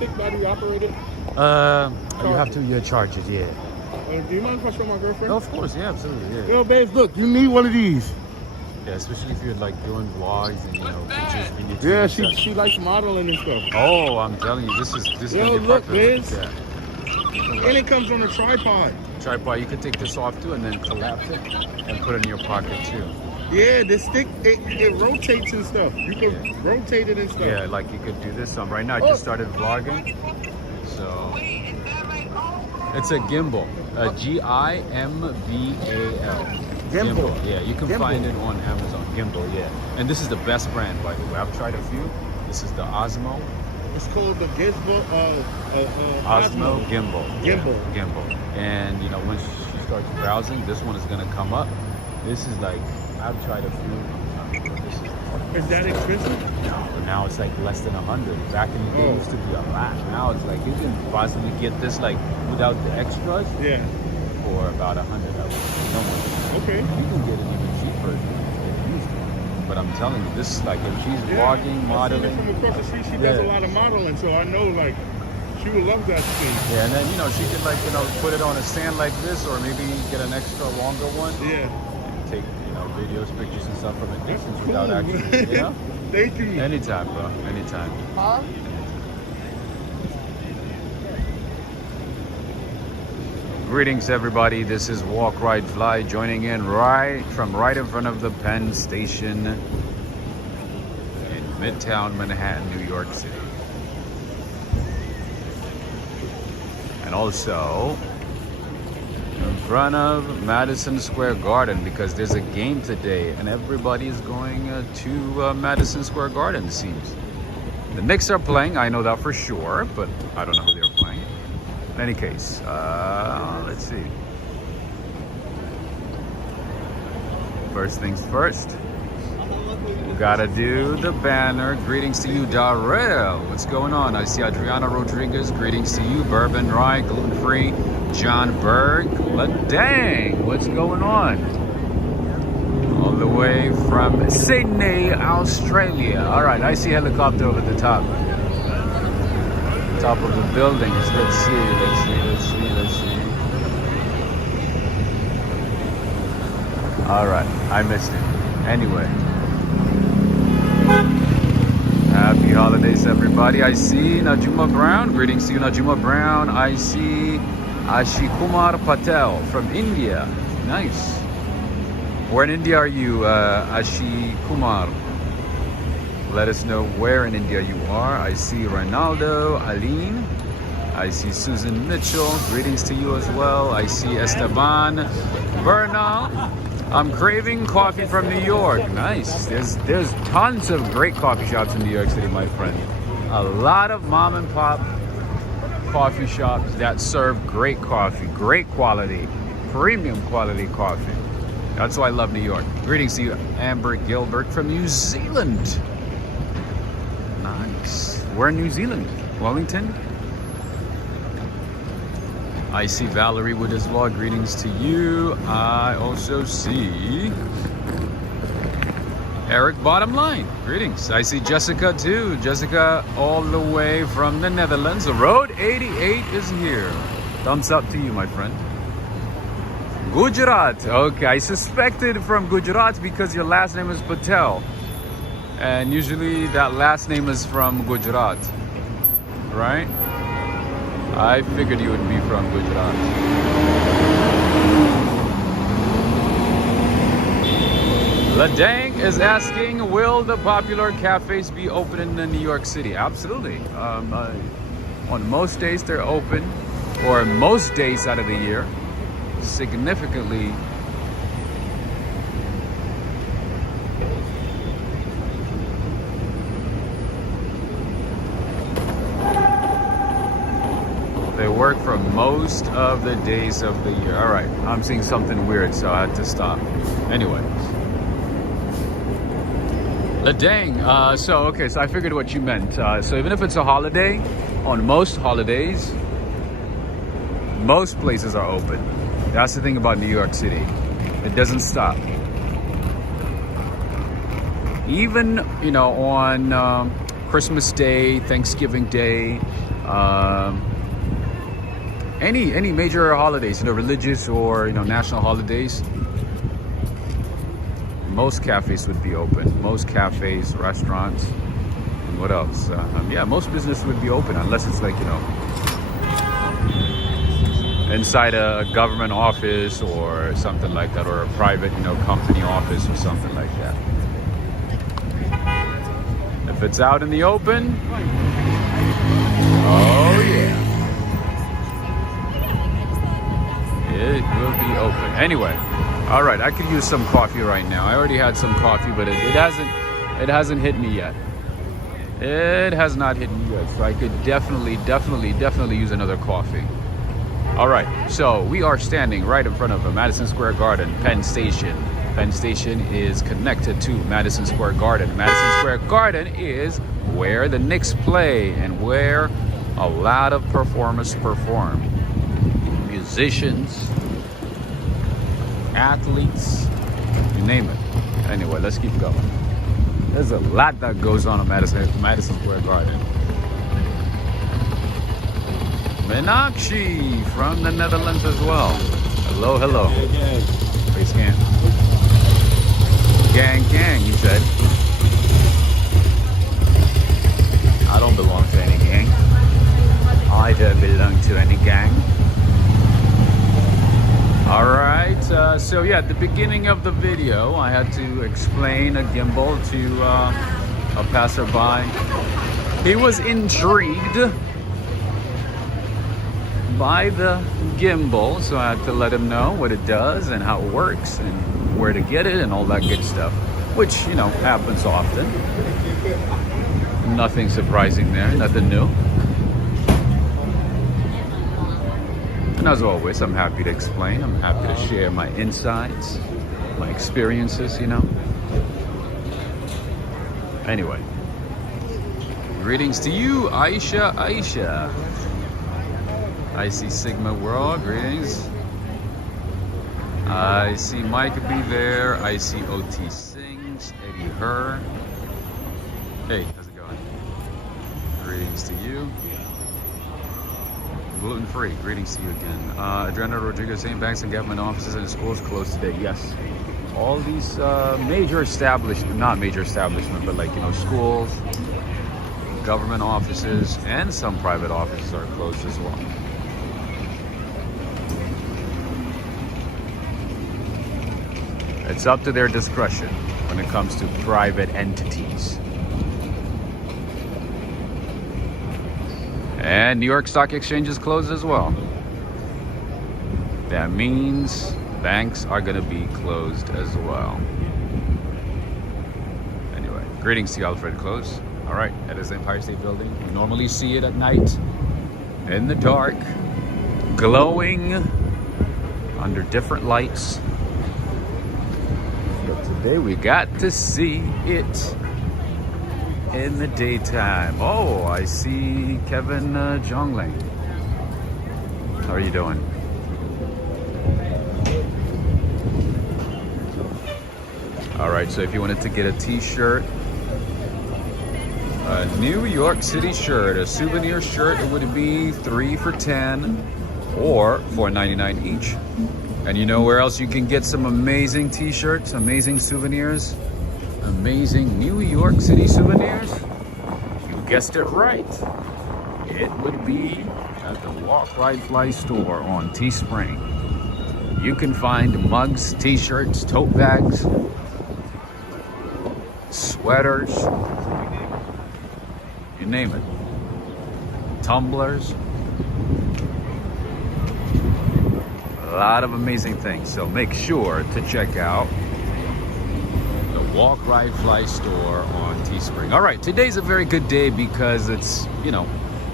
stick battery operated? You have to charge it, yeah. Do you mind if I show my girlfriend? Oh, of course, yeah, absolutely, yeah. Yo, babes, look, you need one of these. Yeah, especially if you're like doing vlogs and pictures. Yeah, she likes modeling and stuff. Oh, I'm telling you, this is Yo, gonna be look, perfect. Liz. Yeah. And it comes on a tripod. Tripod, you can take this off too and then collapse it and put it in your pocket too. Yeah, the stick, it rotates and stuff. You can rotate it and stuff. Yeah, like you could do this. Right now I just started vlogging. So it's a gimbal, a Gimbal. Gimbal. Yeah, you can find it on Amazon. Gimbal, yeah. And this is the best brand, by the way. I've tried a few. This is the Osmo. It's called the Gimbal. Osmo Gimbal. Gimbal. Yeah, Gimbal. And once she starts browsing, this one is gonna come up. This is like, I've tried a few. Is that expensive? No, now it's like less than 100. Back in the day, it used to be a lot. Now it's like you can possibly get this like without the extras. Yeah. For about 100 of it. No more. Okay. You can get it even cheaper if you used to. But I'm telling you, this is like if she's vlogging, modeling. From across the street, she does a lot of modeling, so I know like she would love that thing. Yeah, and then she could like put it on a stand like this, or maybe get an extra longer one. Yeah. And take videos, pictures, and stuff from a distance without actually. Thank you. Anytime, bro. Anytime. Huh? Greetings, everybody. This is Walk, Ride, Fly, joining in right in front of the Penn station in Midtown Manhattan, New York City. And also in front of Madison Square Garden, because there's a game today and everybody is going to Madison Square Garden, it seems. The Knicks are playing, I know that for sure, but I don't know who they're playing. In any case, let's see. First things first, we gotta do the banner. Greetings to you, Darrell. What's going on? I see Adriana Rodriguez. Greetings to you, Bourbon Rye, Gluten Free, John Berg. Dang, what's going on? All the way from Sydney, Australia. All right, I see helicopter over the top. Top of the buildings. Let's see. All right, I missed it. Anyway, happy holidays, everybody. I see Najuma Brown. Greetings to you, Najuma Brown. I see Ashikumar Patel from India. Nice. Where in India are you, Ashikumar? Let us know where in India you are. I see Ronaldo, Aline. I see Susan Mitchell. Greetings to you as well. I see Esteban Bernal. I'm craving coffee from New York. Nice. There's tons of great coffee shops in New York City, my friend. A lot of mom and pop coffee shops that serve great coffee, great quality, premium quality coffee. That's why I love New York. Greetings to you, Amber Gilbert from New Zealand. Nice. We're in New Zealand. Wellington. I see Valerie with his vlog. Greetings to you. I also see Eric Bottom Line. Greetings. I see Jessica too. Jessica all the way from the Netherlands. The Road 88 is here. Thumbs up to you, my friend. Gujarat. Okay, I suspected from Gujarat because your last name is Patel. And usually that last name is from Gujarat, right? I figured you would be from Gujarat. Ladang is asking, will the popular cafes be open in New York City? Absolutely. On most days they're open, or most days out of the year. Significantly they work for most of the days of the year. All right, I'm seeing something weird, so I had to stop. Anyway, Ladang. So I figured what you meant. So even if it's a holiday, on most holidays, most places are open. That's the thing about New York City. It doesn't stop. Even, on Christmas Day, Thanksgiving Day, Any major holidays, religious or national holidays. Most cafes would be open. Most cafes, restaurants, and what else? Yeah, most business would be open unless it's like inside a government office or something like that, or a private company office or something like that. If it's out in the open, oh yeah, it will be open. Anyway, all right, I could use some coffee right now. I already had some coffee, but it hasn't hit me yet. It has not hit me yet, so I could definitely use another coffee. All right, so we are standing right in front of a Madison Square Garden, Penn Station. Penn Station is connected to Madison Square Garden. Madison Square Garden is where the Knicks play and where a lot of performers perform. Musicians, athletes, you name it. Anyway, let's keep going. There's a lot that goes on at Madison Square Garden. Menakshi from the Netherlands as well. Hello, hello. Face scan. Gang, you said. I don't belong to any gang. I don't belong to any gang. All right, so yeah, at the beginning of the video, I had to explain a gimbal to a passerby. He was intrigued by the gimbal, so I had to let him know what it does and how it works and where to get it and all that good stuff, which happens often. Nothing surprising there, nothing new. And as always, I'm happy to explain. I'm happy to share my insights, my experiences, Anyway, greetings to you, Aisha. I see Sigma World, greetings. I see Mike be there. I see OT Sings, Eddie Her. Hey, how's it going? Greetings to you. Gluten-free, greetings to you again. Adriana Rodriguez saying banks and government offices and schools closed today. Yes. All these major establishments, not major establishments, but like, schools, government offices, and some private offices are closed as well. It's up to their discretion when it comes to private entities. And New York Stock Exchange is closed as well. That means banks are going to be closed as well. Anyway, greetings to you, Alfred Close. All right, that is the Empire State Building. We normally see it at night, in the dark, glowing under different lights. But today we got to see it in the daytime. Oh, I see Kevin Jongling. How are you doing? All right, so if you wanted to get a t-shirt, a New York City shirt, a souvenir shirt, it would be 3 for $10 or $4.99 each. And you know where else you can get some amazing t-shirts, amazing souvenirs, amazing New York City souvenirs? You guessed it right. It would be at the Walk, Ride, Fly store on Teespring. You can find mugs, t-shirts, tote bags, sweaters, you name it. Tumblers. A lot of amazing things. So make sure to check out the Walk, Ride, Fly store on Teespring. All right, today's a very good day because it's,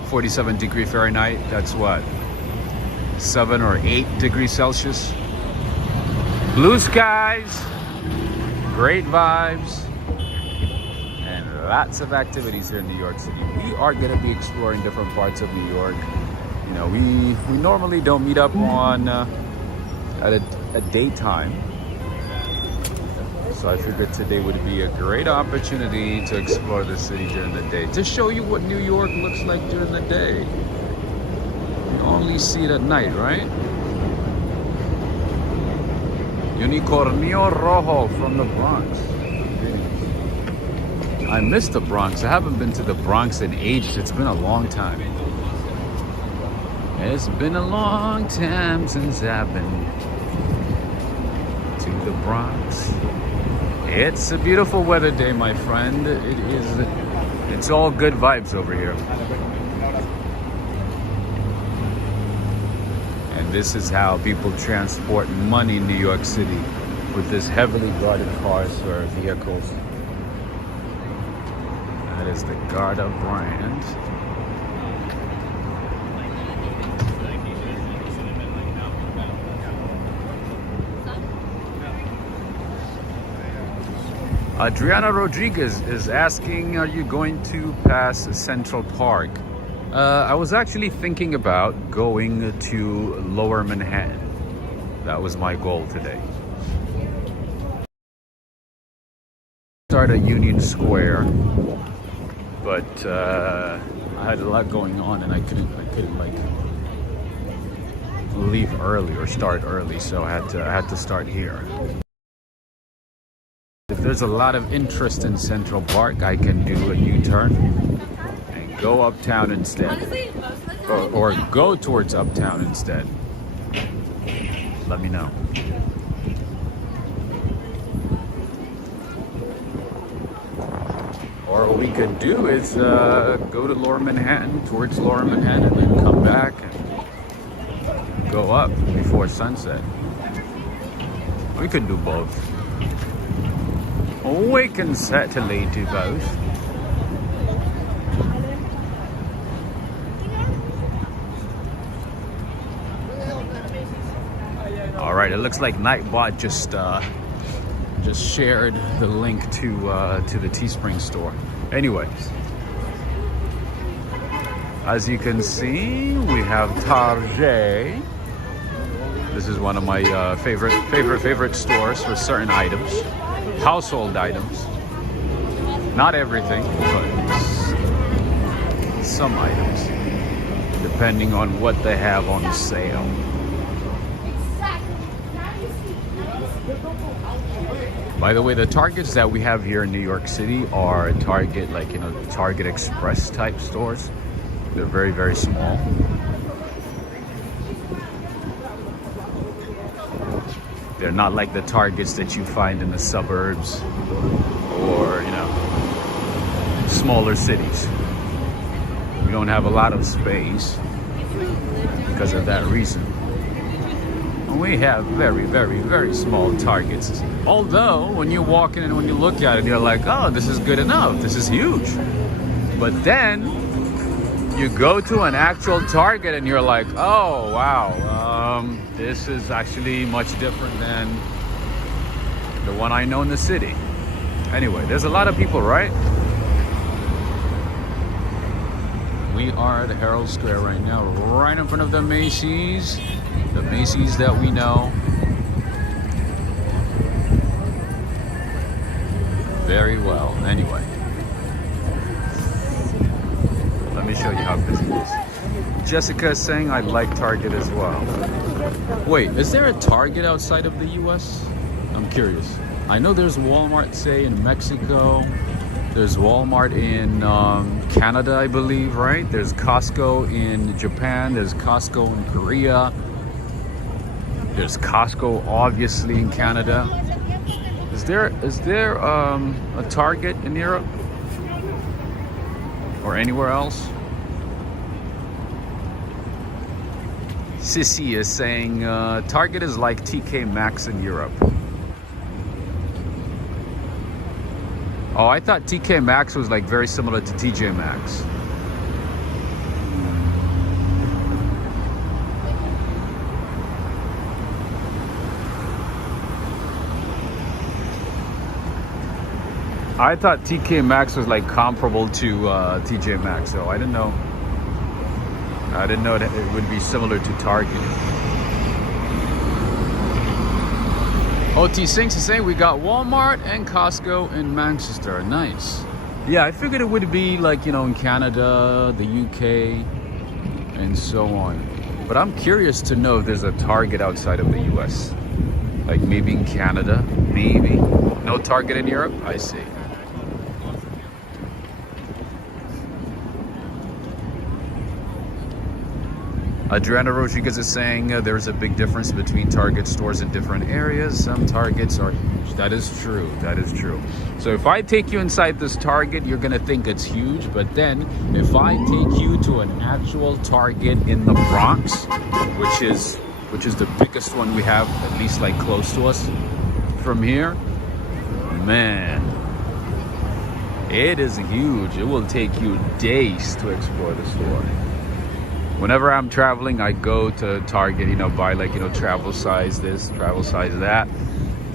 47 degrees Fahrenheit. That's what, 7 or 8 degrees Celsius. Blue skies, great vibes, and lots of activities here in New York City. We are going to be exploring different parts of New York. We normally don't meet up on at a daytime. So I figured today would be a great opportunity to explore the city during the day, to show you what New York looks like during the day. only see it at night, right? Unicornio Rojo from the Bronx. I miss the Bronx. I haven't been to the Bronx in ages. It's been a long time. It's been a long time since I've been to the Bronx. It's a beautiful weather day, my friend. It is. It's all good vibes over here. And this is how people transport money in New York City, with this heavily guarded cars or vehicles. That is the Garda brand. Adriana Rodriguez is asking, are you going to pass Central Park? I was actually thinking about going to Lower Manhattan. That was my goal today. Start at Union Square, but I had a lot going on and I couldn't like leave early or start early, so I had to start here. If there's a lot of interest in Central Park, I can do a U-turn and go uptown instead. Honestly, most of the time, Or go towards uptown instead. Let me know. Or what we could do is go to Lower Manhattan, towards Lower Manhattan, and then come back and go up before sunset. We could do both. We can certainly do both. All right, it looks like Nightbot just shared the link to the Teespring store. Anyways, as you can see, we have Target. This is one of my favorite stores for certain items. Household items, not everything, but some items, depending on what they have on sale. By the way, the Targets that we have here in New York City are Target, like, you know, Target Express type stores. They're very, very small. They're not like the Targets that you find in the suburbs or, you know, smaller cities. We don't have a lot of space because of that reason. We have very, very, very small Targets. Although, when you walk in and when you look at it, you're like, oh, this is good enough. This is huge. But then you go to an actual Target and you're like, oh, wow. This is actually much different than the one I know in the city. Anyway, there's a lot of people, right? We are at Herald Square right now, right in front of the Macy's that we know. Very well. Anyway, let me show you how busy it is. Jessica is saying I like Target as well. Wait, is there a Target outside of the US? I'm curious. I know there's Walmart, say, in Mexico. There's Walmart in Canada, I believe, right? There's Costco in Japan. There's Costco in Korea. There's Costco, obviously, in Canada. Is there a Target in Europe or anywhere else? Sissy is saying Target is like TK Maxx in Europe. Oh, I thought TK Maxx was like very similar to TJ Maxx. I thought TK Maxx was like comparable to TJ Maxx, so I didn't know. I didn't know that it would be similar to Target. OT Sinks is saying we got Walmart and Costco in Manchester. Nice. Yeah, I figured it would be like, you know, in Canada, the UK, and so on. But I'm curious to know if there's a Target outside of the US. Like maybe in Canada, maybe. No Target in Europe? I see. Adriana Rodriguez is saying there's a big difference between Target stores in different areas. Some Targets are huge. That is true. That is true. So if I take you inside this Target, you're gonna think it's huge. But then if I take you to an actual Target in the Bronx, which is the biggest one we have, at least like close to us from here, man, it is huge. It will take you days to explore the store. Whenever I'm traveling, I go to Target, you know, buy like, you know, travel size this, travel size that,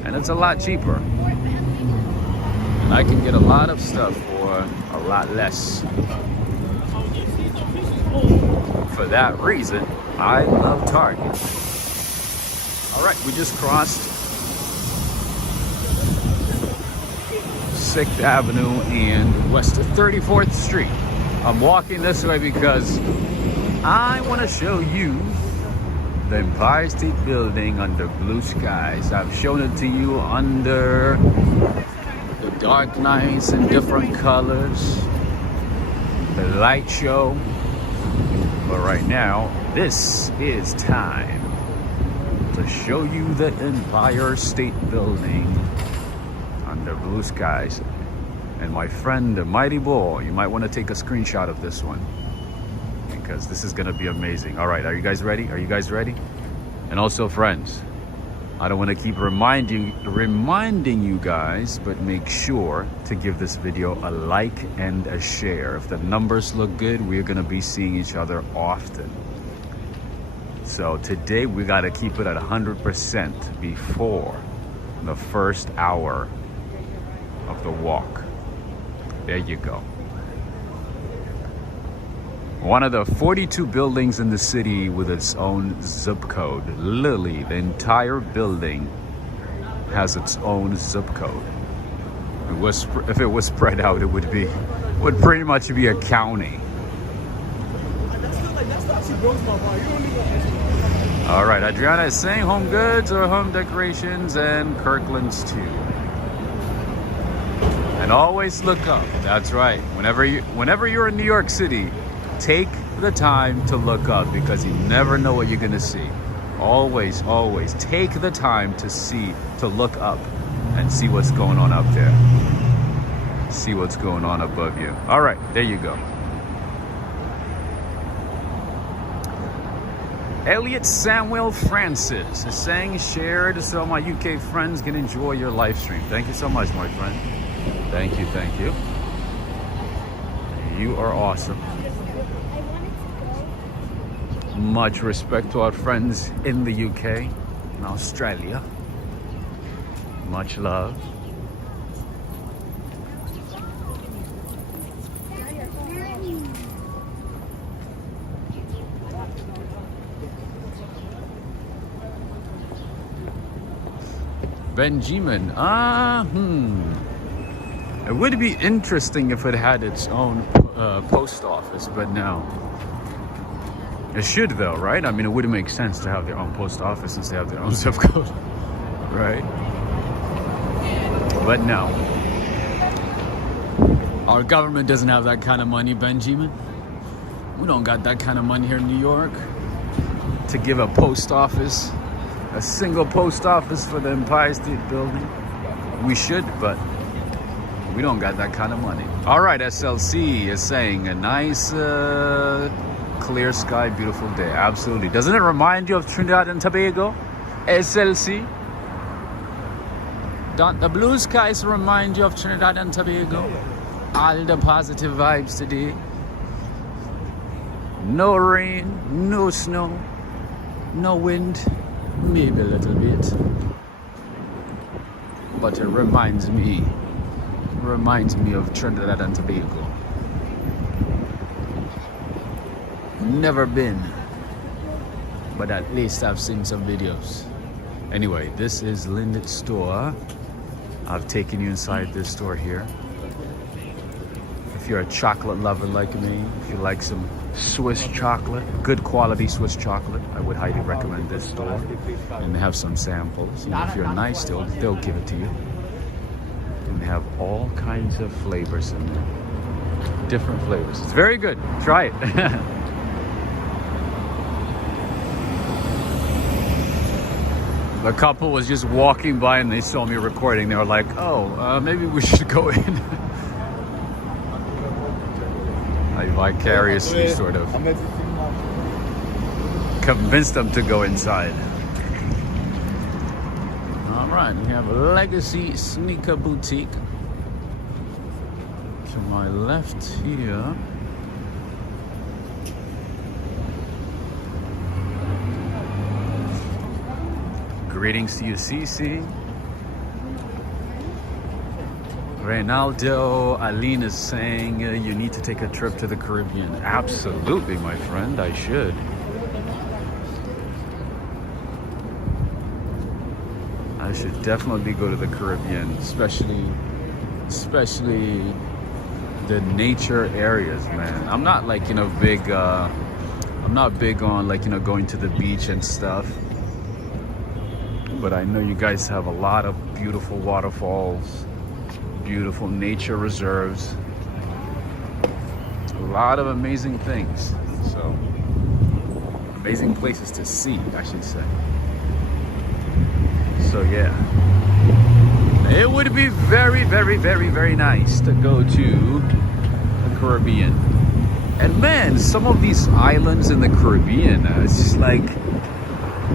and it's a lot cheaper. And I can get a lot of stuff for a lot less. For that reason, I love Target. All right, we just crossed 6th Avenue and west of 34th Street. I'm walking this way because I want to show you the Empire State Building under blue skies. I've shown it to you under the dark nights in different colors, the light show. But right now, this is time to show you the Empire State Building under blue skies. And my friend, the Mighty Bull, you might want to take a screenshot of this one, because this is gonna be amazing. All right, are you guys ready? Are you guys ready? And also, friends, I don't want to keep reminding you guys, but make sure to give this video a like and a share. If the numbers look good, we're gonna be seeing each other often. So today we gotta keep it at 100% before the first hour of the walk. There you go. One of the 42 buildings in the city with its own zip code. Literally, the entire building has its own zip code. If it was spread out, it would pretty much be a county. All right, Adriana is saying home goods or home decorations, and Kirkland's too. And always look up. That's right. Whenever you're in New York City, take the time to look up, because you never know what you're gonna see. Always take the time to look up and see what's going on up there. See what's going on above you. All right, there you go. Elliot Samuel Francis is saying share so my UK friends can enjoy your live stream. Thank you so much, my friend. Thank you, thank you. You are awesome. Much respect to our friends in the UK and Australia. Much love. Benjamin, it would be interesting if it had its own post office, but no. It should though, right? I mean, it wouldn't make sense to have their own post office since they have their own zip code, right? But no. Our government doesn't have that kind of money, Benjamin. We don't got that kind of money here in New York to give a post office, a single post office for the Empire State Building. We should, but we don't got that kind of money. All right, SLC is saying a nice clear sky, beautiful day. Absolutely. Doesn't it remind you of Trinidad and Tobago? SLC? Don't the blue skies remind you of Trinidad and Tobago? All the positive vibes today. No rain, no snow, no wind, maybe a little bit. But it reminds me of Trinidad and Tobago. Never been, but at least I've seen some videos. Anyway, this is Linden's store. I've taken you inside this store here. If you're a chocolate lover like me, if you like some Swiss chocolate, good quality Swiss chocolate, I would highly recommend this store. And they have some samples. You know, if you're nice, they'll give it to you. And they have all kinds of flavors in there. Different flavors. It's very good. Try it. The couple was just walking by and they saw me recording. They were like, oh, maybe we should go in. I vicariously sort of convinced them to go inside. All right, we have Legacy Sneaker Boutique. To my left here. Greetings to you, Cece. Reynaldo Aline is saying you need to take a trip to the Caribbean. Absolutely, my friend, I should. I should definitely go to the Caribbean, especially the nature areas, man. I'm not like, you know, big, I'm not big on like, you know, going to the beach and stuff. But I know you guys have a lot of beautiful waterfalls, beautiful nature reserves, a lot of amazing things. So, amazing places to see, I should say. So yeah, it would be very, very, very, very nice to go to the Caribbean. And man, some of these islands in the Caribbean, it's just like,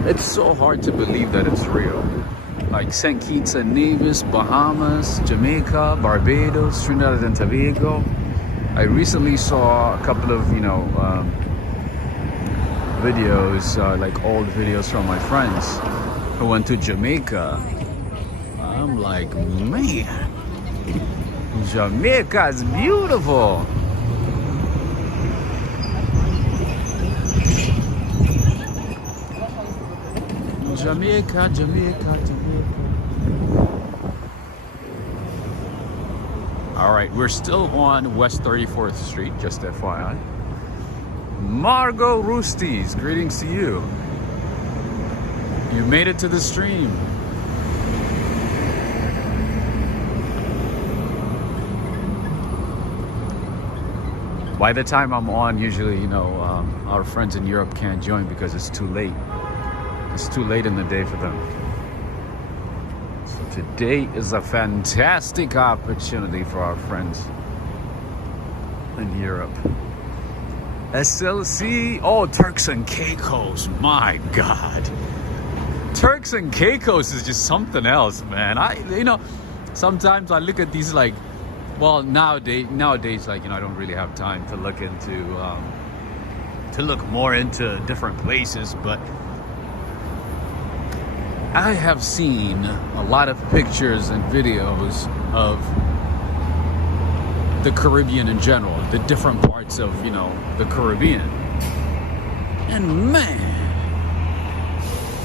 it's so hard to believe that it's real. Like St. Kitts and Nevis, Bahamas, Jamaica, Barbados, Trinidad and Tobago. I recently saw a couple of, you know, videos, like old videos from my friends who went to Jamaica. I'm like, man, Jamaica is beautiful. Jamaica, Jamaica, Jamaica. All right, we're still on West 34th Street, just FYI. Margot Roosties, greetings to you. You made it to the stream. By the time I'm on, usually, you know, our friends in Europe can't join because it's too late. It's too late in the day for them. So today is a fantastic opportunity for our friends in Europe. SLC, oh, Turks and Caicos, my God. Turks and Caicos is just something else, man. You know, sometimes I look at these like, well, nowadays, like, you know, I don't really have time to look more into different places, but I have seen a lot of pictures and videos of the Caribbean in general, the different parts of, you know, the Caribbean. And man,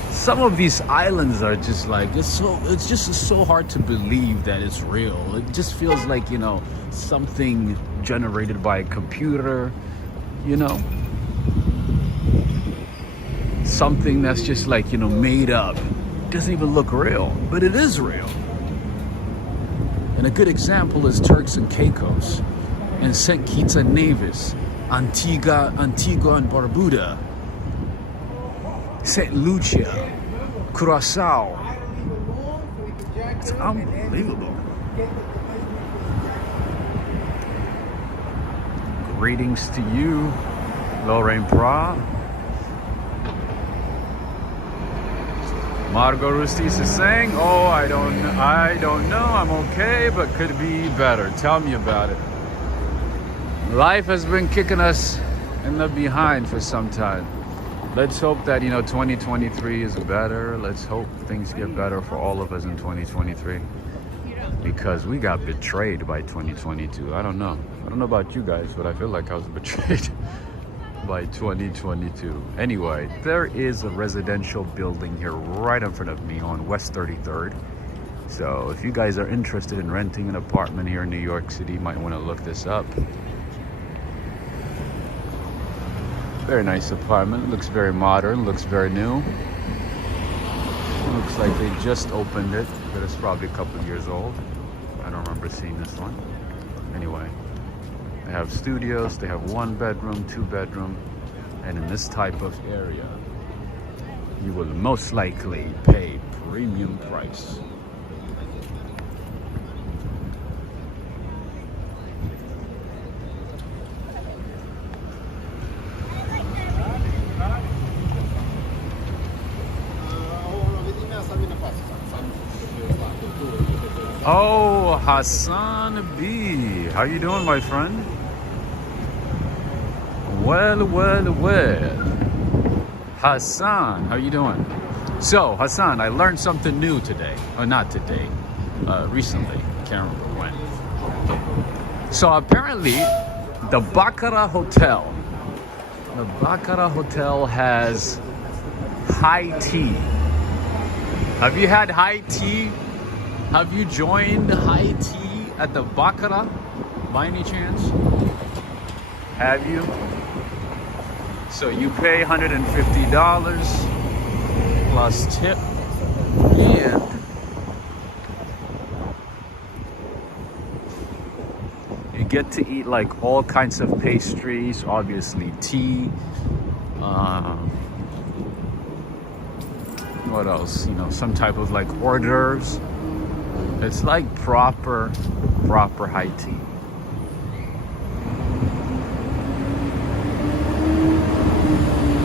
some of these islands are just like, it's just so hard to believe that it's real. It just feels like, you know, something generated by a computer, you know, something that's just like, you know, made up. Doesn't even look real, but it is real. And a good example is Turks and Caicos and St. Kitts and Nevis, Antigua and Barbuda, St. Lucia, Curacao. It's unbelievable. Greetings to you, Lorraine Pra. Margot Rustis is saying, oh, I don't know, I'm okay, but could be better. Tell me about it. Life has been kicking us in the behind for some time. Let's hope that, you know, 2023 is better. Let's hope things get better for all of us in 2023. Because we got betrayed by 2022. I don't know about you guys, but I feel like I was betrayed by 2022. Anyway, there is a residential building here right in front of me on West 33rd. So if you guys are interested in renting an apartment here in New York City, you might want to look this up. Very nice apartment. Looks very modern. Looks very new. Looks like they just opened it, but it's probably a couple of years old. I don't remember seeing this one. Anyway, they have studios. They have 1 bedroom, 2 bedroom, and in this type of area, you will most likely pay premium price. Oh, Hassan B. How you doing, my friend? Well, well, well. Hassan, how you doing? So, Hassan, I learned something new today. Or not today. Recently. Can't remember when. So, apparently, the Baccarat Hotel. The Baccarat Hotel has high tea. Have you had high tea? Have you joined high tea at the Baccarat by any chance? Have you? So you pay $150 plus tip, and you get to eat like all kinds of pastries, obviously tea. What else? You know, some type of like hors d'oeuvres. It's like proper high tea.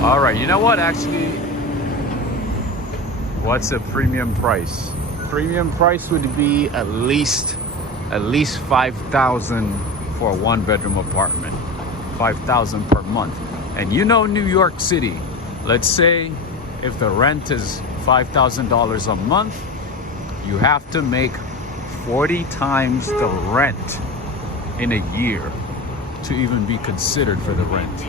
All right, you know what? Actually, what's a premium price? Premium price would be at least $5,000 for a 1-bedroom apartment. $5,000 per month. And you know New York City. Let's say if the rent is $5,000 a month, you have to make 40 times the rent in a year to even be considered for the rent.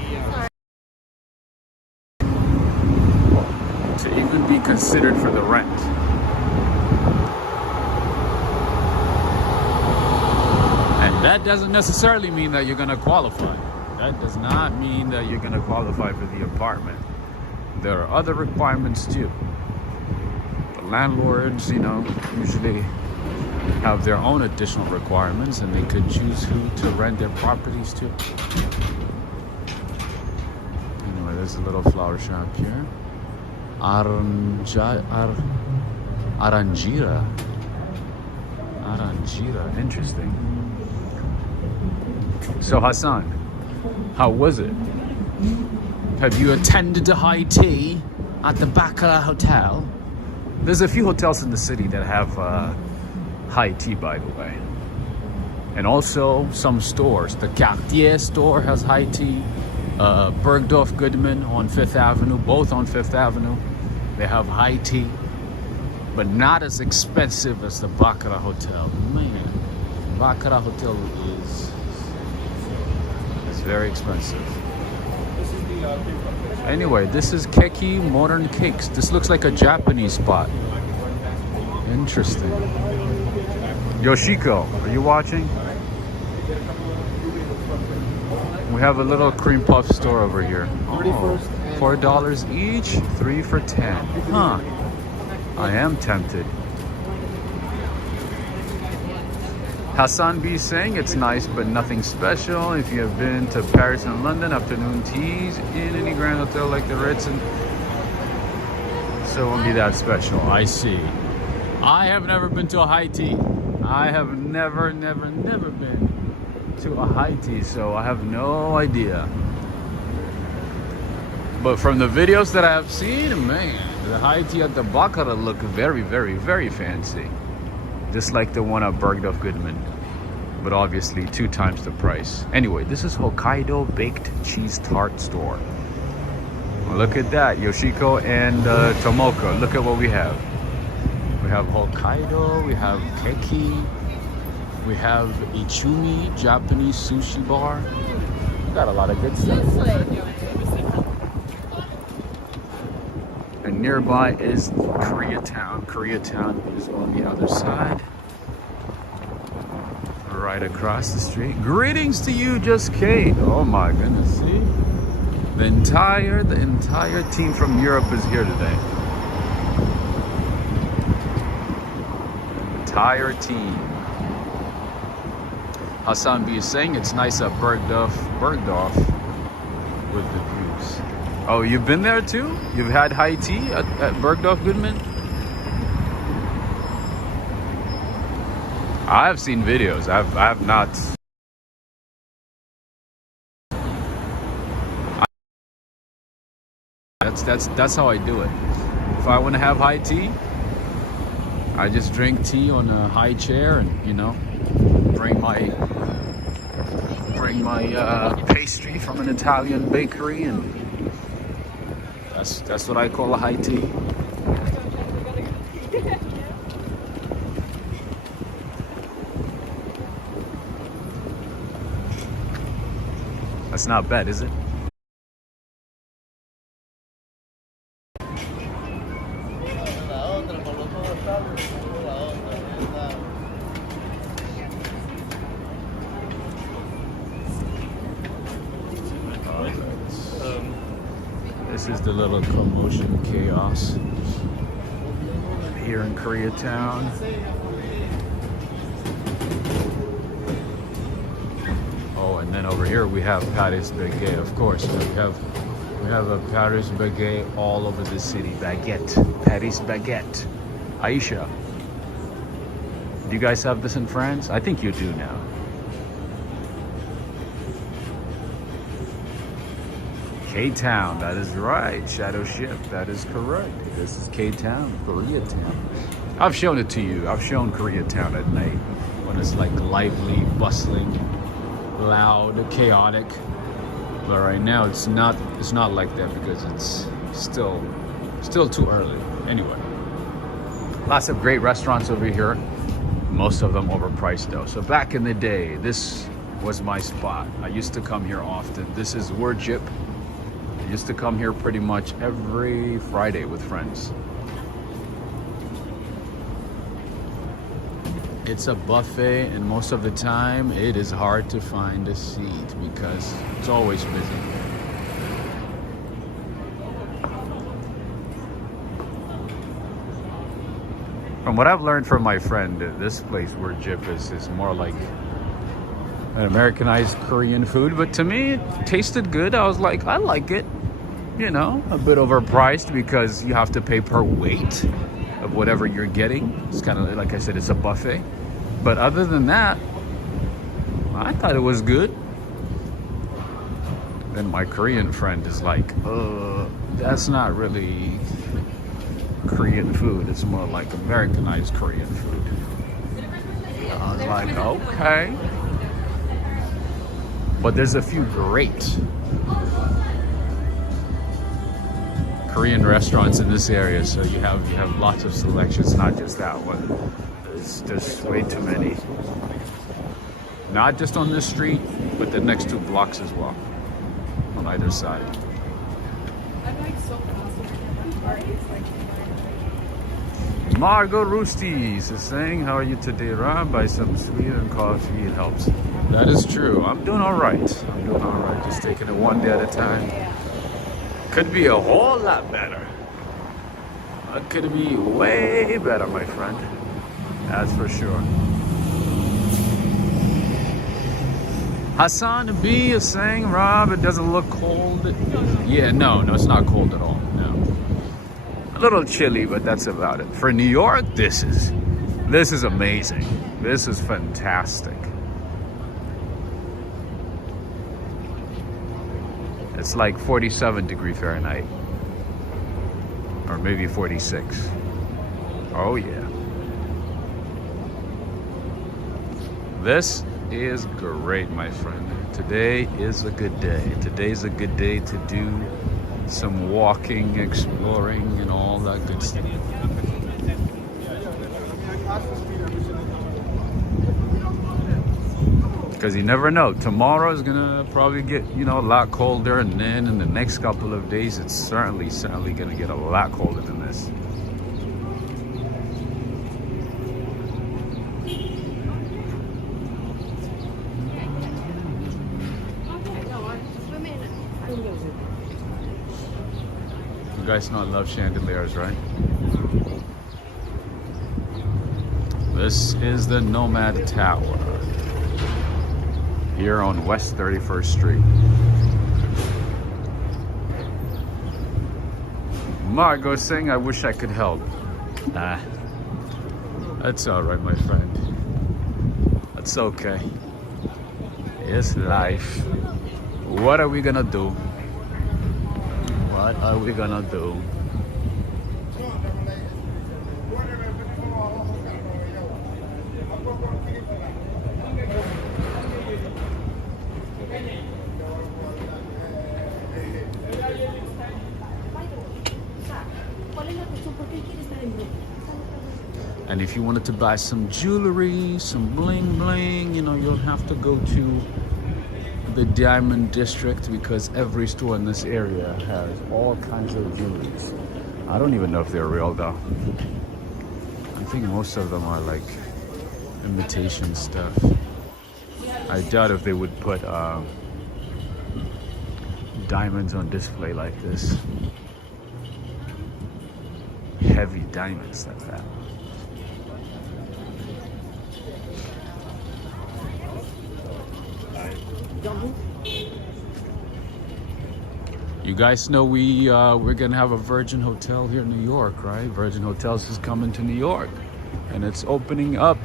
To even be considered for the rent. And that doesn't necessarily mean that you're going to qualify. That does not mean that you're going to qualify for the apartment. There are other requirements too. Landlords, you know, usually have their own additional requirements, and they could choose who to rent their properties to. Anyway, there's a little flower shop here. Aranjira. Interesting. So Hassan, how was it? Have you attended the high tea at the Baccarat Hotel? There's a few hotels in the city that have high tea, by the way. And also some stores. The Cartier store has high tea. Bergdorf Goodman on 5th Avenue, both on 5th Avenue. They have high tea, but not as expensive as the Baccarat Hotel. Man, Baccarat Hotel is very expensive. Anyway, this is Keki Modern Cakes. This looks like a Japanese spot. Interesting. Yoshiko, are you watching? We have a little cream puff store over here. Oh, $4 each, 3 for $10. Huh. I am tempted. Hassan B saying it's nice but nothing special. If you have been to Paris and London, afternoon teas in any grand hotel like the Ritz, and so it won't be that special. I see. I have never been to a high tea. I have never been to a high tea, so I have no idea. But from the videos that I have seen, man, the high tea at the Baccarat look very fancy. Just like the one at Bergdorf Goodman, but obviously 2 times the price. Anyway, this is Hokkaido Baked Cheese Tart Store. Well, look at that, Yoshiko and Tomoko. Look at what we have. We have Hokkaido, we have Keki, we have Ichumi, Japanese sushi bar. We got a lot of good stuff. And and nearby is Koreatown. Koreatown is on the other side. Right across the street. Greetings to you, Just Kate. Oh my goodness, see? The entire team from Europe is here today. Entire team. Hassan B is saying it's nice at Bergdorf with the views. Oh, you've been there too? You've had high tea at Bergdorf Goodman? I've seen videos. I have not. That's how I do it. If I want to have high tea, I just drink tea on a high chair, and you know, bring my pastry from an Italian bakery, and that's what I call a high tea. That's not bad, is it? This is the little commotion chaos here in Koreatown. Oh, and then over here we have Paris Baguette, of course. We have a Paris Baguette all over the city. Baguette, Paris Baguette. Aisha, do you guys have this in France? I think you do now. K-Town, that is right. Shadow Ship, that is correct. This is K-Town, Koreatown. I've shown it to you. I've shown Koreatown at night when it's like lively, bustling, loud, chaotic. But right now it's not like that because it's still too early. Anyway, lots of great restaurants over here. Most of them overpriced though. So back in the day, this was my spot. I used to come here often. This is Worship. I used to come here pretty much every Friday with friends. It's a buffet, and most of the time it is hard to find a seat because it's always busy. From what I've learned from my friend, this place where Jip is more like an Americanized Korean food, but to me it tasted good. I was like, I like it. You know, a bit overpriced because you have to pay per weight of whatever you're getting. It's kind of like I said, it's a buffet. But other than that, I thought it was good. Then my Korean friend is like, that's not really Korean food. It's more like Americanized Korean food. I was like, okay. But there's a few great Korean restaurants in this area, so you have lots of selections, not just that one. There's way too many. Not just on this street, but the next 2 blocks as well, on either side. Margot Roosties is saying, how are you today, Rob? Buy some sweet and coffee, it helps. That is true. I'm doing all right. Just taking it one day at a time. Could be a whole lot better. It could be way better, my friend. That's for sure. Hassan B is saying, Rob, it doesn't look cold. Yeah, no, it's not cold at all. No. A little chilly, but that's about it. For New York, this is amazing. This is fantastic. It's like 47 degrees Fahrenheit. Or maybe 46. Oh yeah. This is great, my friend. Today is a good day. Today's a good day to do some walking, exploring, and all that good stuff. Because you never know. Tomorrow is gonna probably get, you know, a lot colder, and then in the next couple of days, it's certainly gonna get a lot colder than this. You guys know I love chandeliers, right? This is the Nomad Tower here on West 31st Street. Margot saying, I wish I could help. Nah, that's all right, my friend. That's okay. It's life. What are we gonna do? What are we gonna do? And if you wanted to buy some jewelry, some bling bling, you know, you'll have to go to the Diamond District, because every store in this area has all kinds of jewelries. I don't even know if they're real though. I think most of them are like imitation stuff. I doubt if they would put diamonds on display like this. Heavy diamonds like that. You guys know we're gonna have a Virgin Hotel here in New York, right? Virgin Hotels is coming to New York, and it's opening up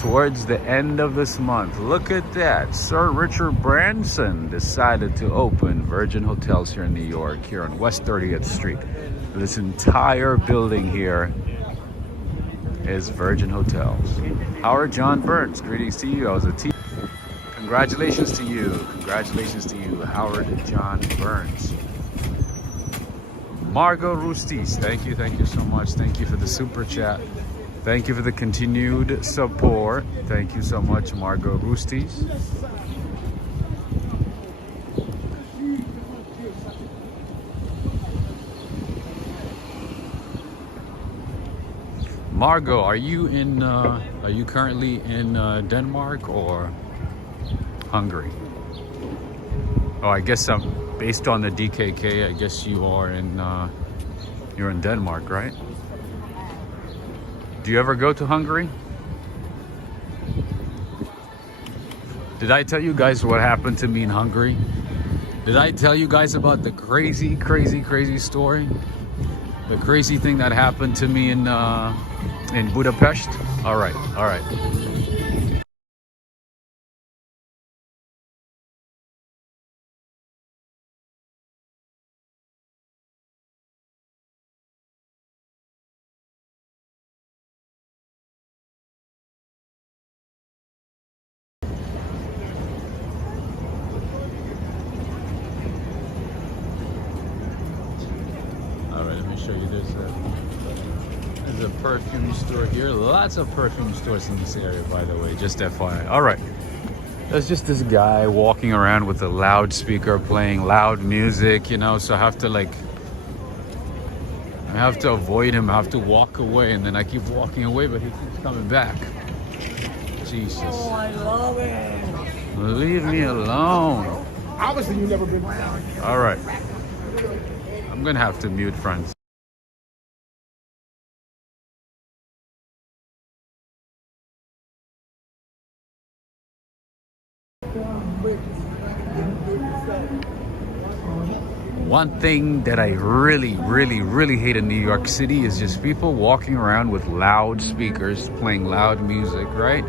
towards the end of this month. Look at that. Sir Richard Branson decided to open Virgin Hotels here in New York, here on West 30th Street. This entire building here is Virgin Hotels. Howard John Burns, greetings to you. I was a teacher. Congratulations to you. Congratulations to you, Howard John Burns. Margot Rustis, thank you so much. Thank you for the super chat. Thank you for the continued support. Thank you so much, Margot Rustis. Margot, are you currently in Denmark or Hungary? Oh, I guess based on the DKK, I guess you are you're in Denmark, right? Do you ever go to Hungary? Did I tell you guys what happened to me in Hungary? Did I tell you guys about the crazy story? The crazy thing that happened to me in Budapest? All right. Let me show you this. There's a perfume store here. Lots of perfume stores in this area, by the way, just FYI. All right. There's just this guy walking around with a loudspeaker playing loud music, you know, so I have to avoid him. I have to walk away, and then I keep walking away, but he keeps coming back. Jesus. Oh, I love it. Leave me alone. Obviously, you've never been around. All right. I'm gonna have to mute friends. One thing that I really hate in New York City is just people walking around with loudspeakers playing loud music, right?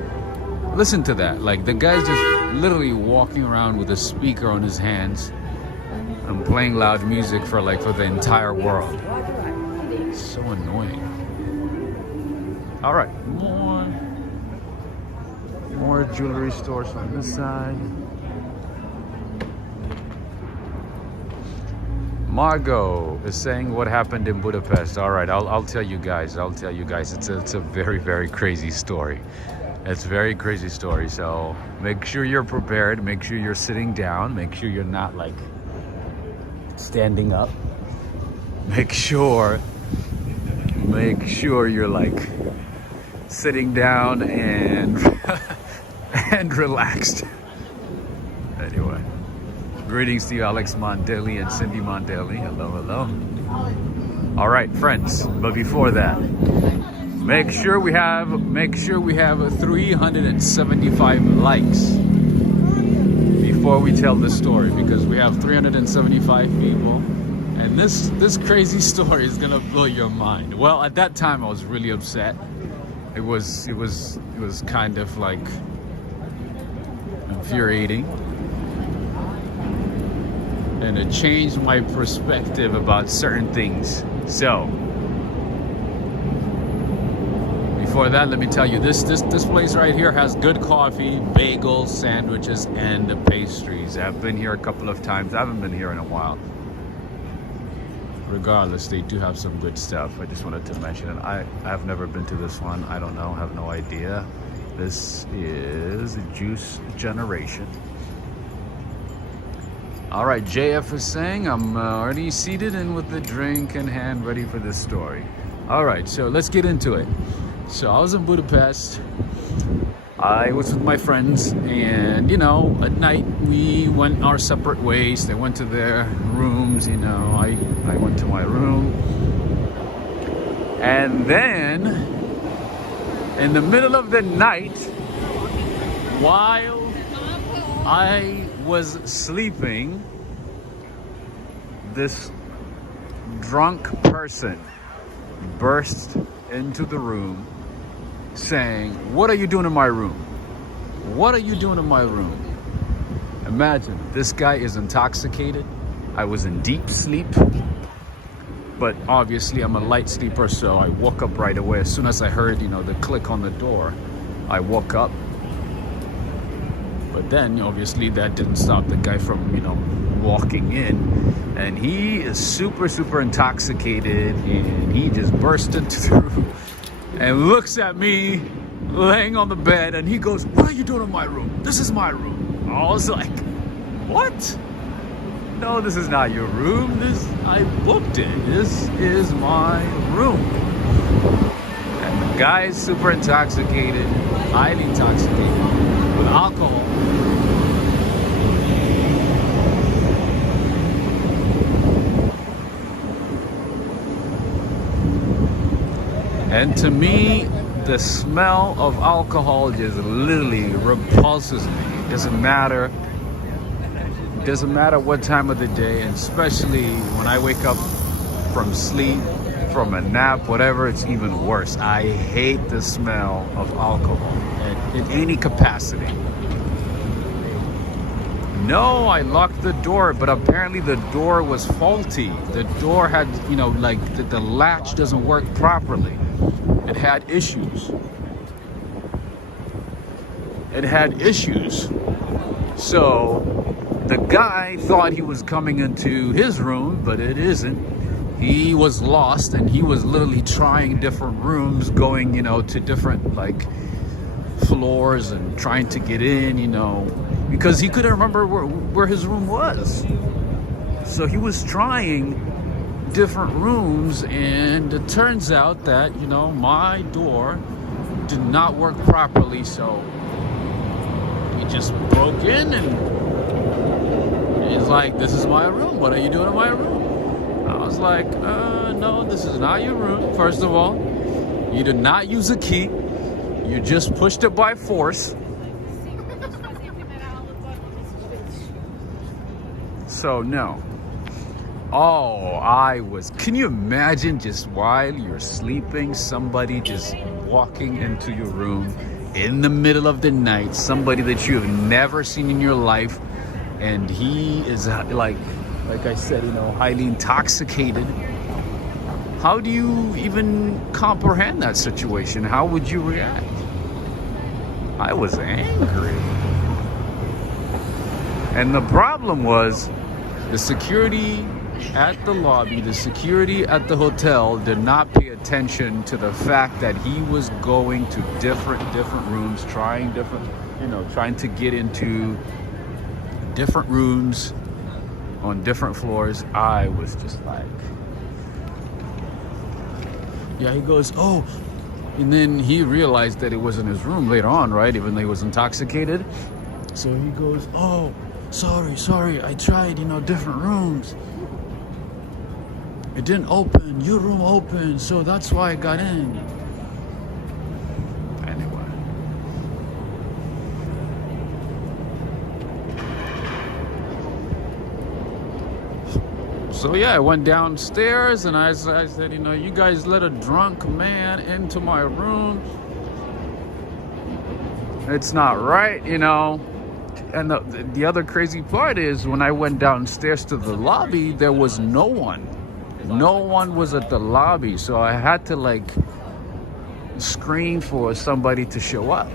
Listen to that. Like, the guy's just literally walking around with a speaker on his hands and playing loud music for the entire world. It's so annoying. All right, more jewelry stores on this side. Margot is saying what happened in Budapest. All right, I'll tell you guys. It's a very crazy story. It's a very crazy story. So make sure you're prepared. Make sure you're sitting down. Make sure you're not like standing up. Make sure you're like sitting down and and relaxed. Anyway, greetings to you, Alex Mondelli and Cindy Mondelli. Hello, hello. All right, friends. But before that, make sure we have 375 likes before we tell the story, because we have 375 people, and this crazy story is gonna blow your mind. Well, at that time I was really upset. It was kind of like infuriating, and it changed my perspective about certain things. So before that, let me tell you, this place right here has good coffee, bagels, sandwiches, and pastries. I've been here a couple of times. I haven't been here in a while. Regardless, they do have some good stuff. I just wanted to mention it. I've never been to this one. I don't know, have no idea. This is Juice Generation. All right, JF is saying, I'm already seated and with the drink in hand, ready for this story. All right, so let's get into it. So I was in Budapest. I was with my friends, and you know, at night we went our separate ways. They went to their rooms, you know, I went to my room. And then in the middle of the night, while I was sleeping, this drunk person burst into the room saying, "What are you doing in my room? What are you doing in my room?" Imagine, this guy is intoxicated. I was in deep sleep, but obviously I'm a light sleeper, so I woke up right away. As soon as I heard, you know, the click on the door, I woke up. But then obviously that didn't stop the guy from, you know, walking in, and he is super intoxicated, and he just burst into the room and looks at me laying on the bed, and he goes, "What are you doing in my room? This is my room." I was like, "What? No, this is not your room. I booked it. This is my room." And the guy is super intoxicated, highly intoxicated with alcohol. And to me, the smell of alcohol just literally repulses me. It doesn't matter what time of the day, and especially when I wake up from sleep, from a nap, whatever, it's even worse. I hate the smell of alcohol in any capacity. No, I locked the door, but apparently the door was faulty. The door had, you know, like the latch doesn't work properly. It had issues. So the guy thought he was coming into his room, but it isn't. He was lost, and he was literally trying different rooms, going, you know, to different like floors and trying to get in, you know, because he couldn't remember where his room was. So he was trying different rooms, and it turns out that, you know, my door did not work properly, so he just broke in, and he's like, "This is my room. What are you doing in my room?" I was like, "No, this is not your room. First of all, you did not use a key. You just pushed it by force." So no. Can you imagine, just while you're sleeping, somebody just walking into your room in the middle of the night, somebody that you have never seen in your life, and he is like I said, you know, highly intoxicated. How do you even comprehend that situation? How would you react? I was angry. And the problem was, the security at the lobby, the security at the hotel did not pay attention to the fact that he was going to different rooms, trying to get into different rooms on different floors. I was just like, yeah, he goes, oh, and then he realized that it wasn't his room later on, right? Even though he was intoxicated. So he goes, oh, sorry, I tried, different rooms. It didn't open, your room opened, so that's why I got in. Anyway. So yeah, I went downstairs and I said, you guys let a drunk man into my room. It's not right, And the other crazy part is when I went downstairs to the lobby, there was no one. No one was at the lobby, so I had to scream for somebody to show up.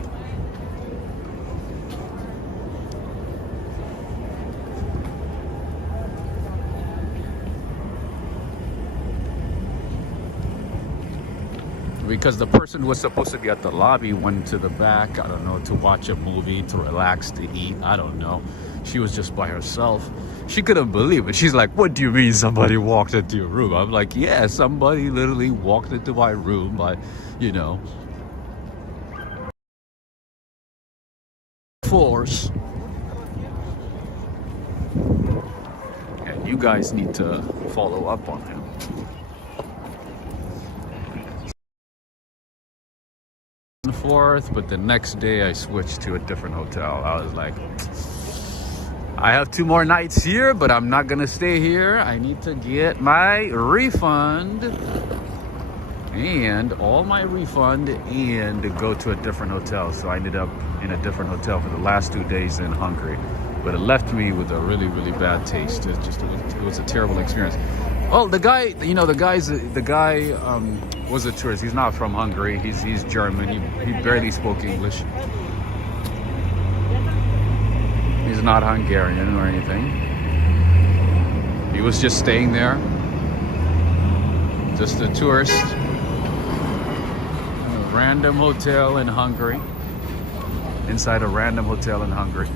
Because the person who was supposed to be at the lobby went to the back, I don't know, to watch a movie, to relax, to eat, I don't know. She was just by herself. She couldn't believe it. She's like, what do you mean somebody walked into your room? I'm like, yeah, somebody literally walked into my room by, force. And you guys need to follow up on him. Forth, but the next day I switched to a different hotel. I was like, I have 2 more nights here, but I'm not gonna stay here. I need to get my refund and all my refund and go to a different hotel. So I ended up in a different hotel for the last 2 days in Hungary, but it left me with a really bad taste. It was a terrible experience. Oh, the guy was a tourist. He's not from Hungary. He's German. He barely spoke English. He's not Hungarian or anything. He was just staying there. Just a tourist. In a random hotel in Hungary. Inside a random hotel in Hungary.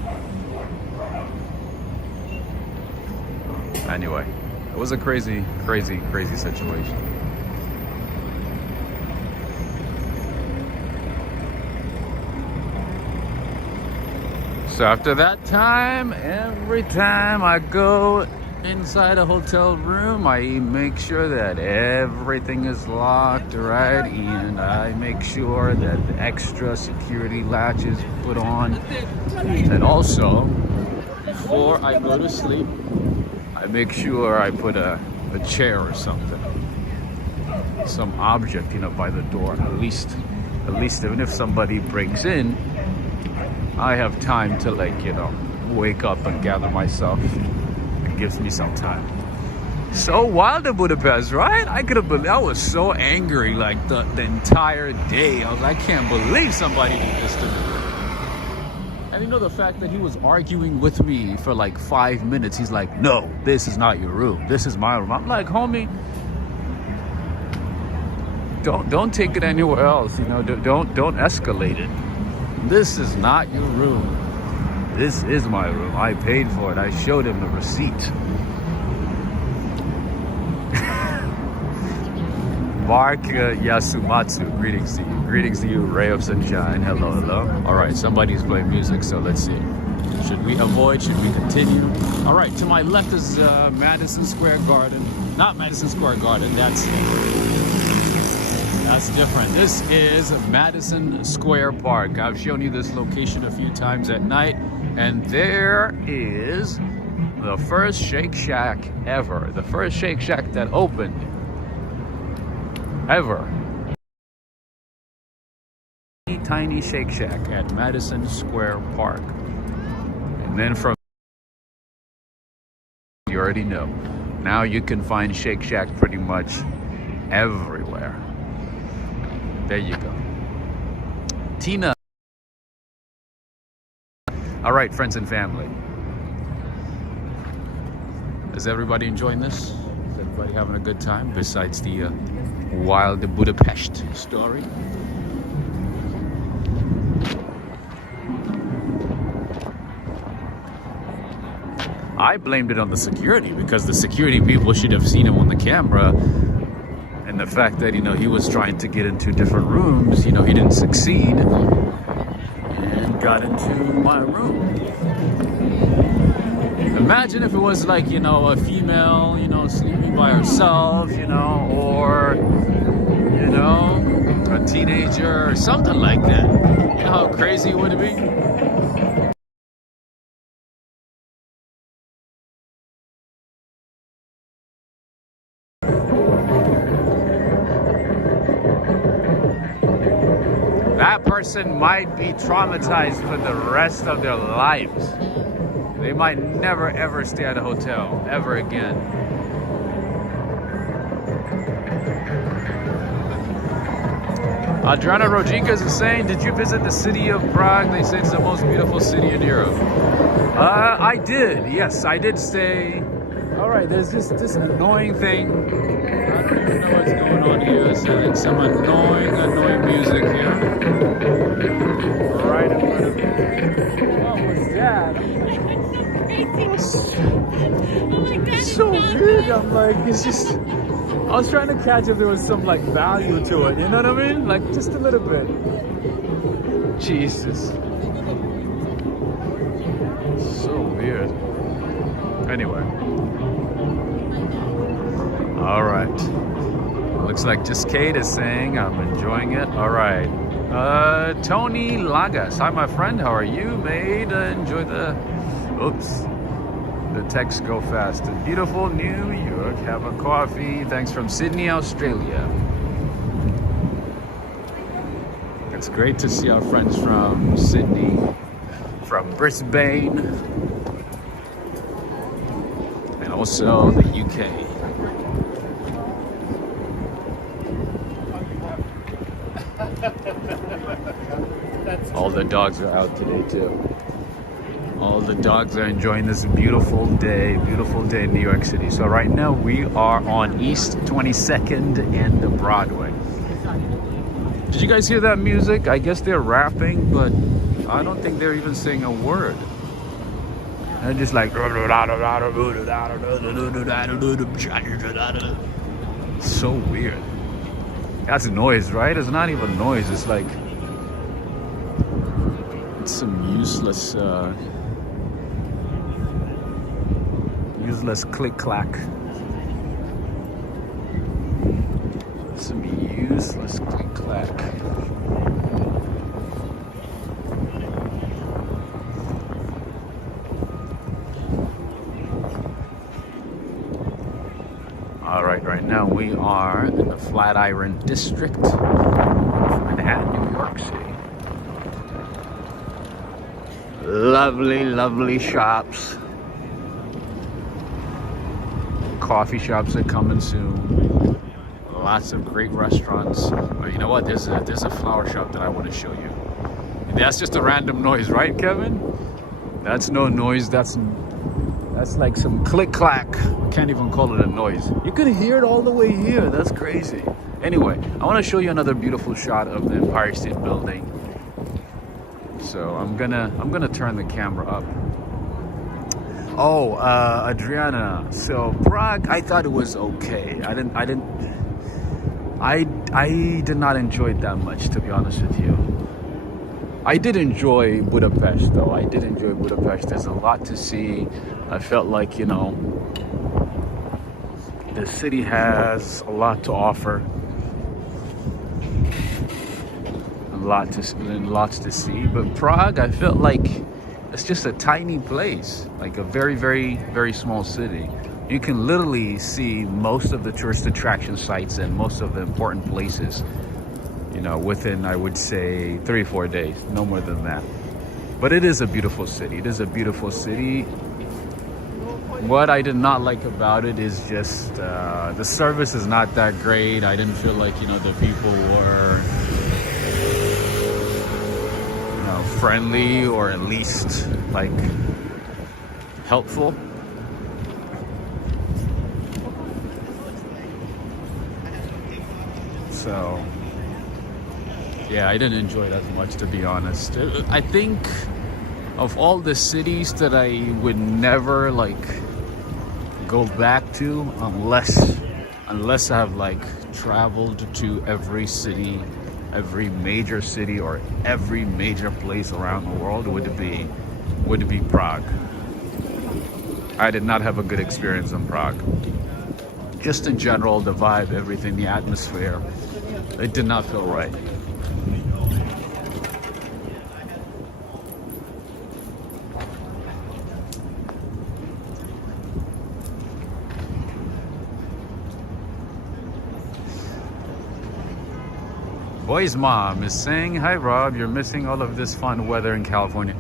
Anyway, it was a crazy situation. So after that time, every time I go inside a hotel room, I make sure that everything is locked, right? And I make sure that the extra security latch is put on. And also, before I go to sleep, I make sure I put a chair or something, some object, by the door. At least even if somebody breaks in, I have time to wake up and gather myself. It gives me some time. So wild in Budapest, right? I was so angry the entire day. I was like, I can't believe somebody did this to me. And the fact that he was arguing with me for 5 minutes. He's like, no, this is not your room. This is my room. I'm like, homie, don't take it anywhere else. Don't escalate it. This is not your room. This is my room. I paid for it. I showed him the receipt. Mark Yasumatsu, greetings to you. Greetings to you, Ray of Sunshine. Hello. All right, somebody's playing music, so let's see. Should we avoid? Should we continue? All right, to my left is Madison Square Garden. Not Madison Square Garden, that's different. This is Madison Square Park. I've shown you this location a few times at night, and there is the first Shake Shack ever. The first Shake Shack that opened ever. Tiny Shake Shack at Madison Square Park. And then from you already know. Now you can find Shake Shack pretty much everywhere. There you go. Tina. All right, friends and family. Is everybody enjoying this? Is everybody having a good time besides the wild Budapest story? I blamed it on the security because the security people should have seen him on the camera, and the fact that, you know, he was trying to get into different rooms, you know, he didn't succeed and got into my room. Imagine if it was like, you know, a female, you know, sleeping by herself, you know, or, you know, a teenager or something like that. You know how crazy it would be? That person might be traumatized for the rest of their lives. They might never ever stay at a hotel ever again. Adriana Rodriguez is saying, did you visit the city of Prague? They say it's the most beautiful city in Europe. I did, yes, I did stay. All right, there's just this annoying thing. I don't even know what's going on here. It's some annoying music here. Right in front of me. What was that? It's so weird. I'm like, it's just, I was trying to catch if there was some like value to it, you know what I mean? Like just a little bit. Jesus. So weird. Anyway. All right. Looks like just Kate is saying I'm enjoying it. All right. Tony Lagas. Hi, my friend. How are you, mate? Enjoy the... Oops. The texts go fast. In beautiful New York. Have a coffee. Thanks from Sydney, Australia. It's great to see our friends from Sydney, from Brisbane, and also the UK. All the dogs are out today too. All the dogs are enjoying this beautiful day in New York City. So right now we are on East 22nd and Broadway. Did you guys hear that music? I guess they're rapping, but I don't think they're even saying a word. They're just like... So weird. That's noise, right? It's not even noise. It's like... It's some useless click-clack. Some useless click-clack. All right, right now we are in the Flatiron District of Manhattan, New York City. Lovely, lovely shops. Coffee shops are coming soon. Lots of great restaurants. But you know what? There's a flower shop that I want to show you. That's just a random noise, right, Kevin? That's no noise. That's like some click-clack. Can't even call it a noise. You could hear it all the way here. That's crazy. Anyway, I want to show you another beautiful shot of the Empire State Building. So I'm gonna turn the camera up. Oh, Adriana. So Prague, I thought it was okay. I did not enjoy it that much, to be honest with you. I did enjoy Budapest, though. I did enjoy Budapest. There's a lot to see. I felt like, you know, the city has a lot to offer. Lots to see. But Prague, I felt like it's just a tiny place, like a very, very, very small city. You can literally see most of the tourist attraction sites and most of the important places, you know, within, I would say, 3 or 4 days, no more than that. But it is a beautiful city. It is a beautiful city. What I did not like about it is just the service is not that great. I didn't feel like, you know, the people were, you know, friendly or at least like helpful. So yeah, I didn't enjoy it as much, to be honest. I think of all the cities that I would never like go back to unless I have like traveled to every city, every major city, or every major place around the world, would be Prague. I did not have a good experience in Prague. Just in general, the vibe, everything, the atmosphere, it did not feel right. Boy's mom is saying, hi Rob, you're missing all of this fun weather in California.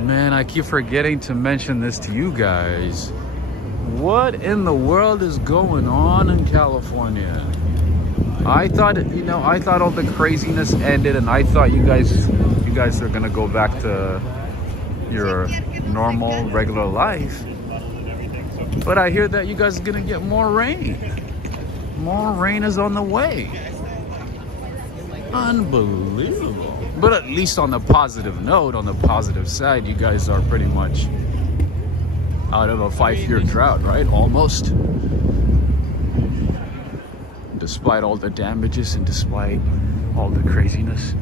Man, I keep forgetting to mention this to you guys. What in the world is going on in California? I thought all the craziness ended, and I thought you guys are gonna go back to your normal, regular life. But I hear that you guys are gonna get more rain. More rain is on the way. Unbelievable. But at least on the positive note, on the positive side, you guys are pretty much out of a 5-year drought, right? Almost. Despite all the damages and despite all the craziness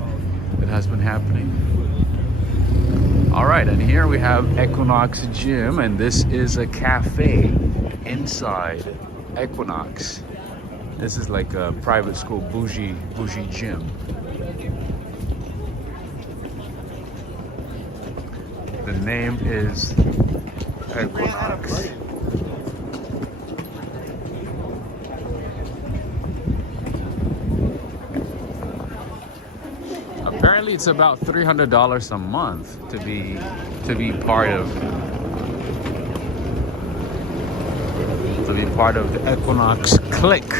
that has been happening. All right, and here we have Equinox Gym, and this is a cafe inside Equinox. This is like a private school bougie gym. The name is Equinox. Apparently it's about $300 a month to be part of the Equinox clique.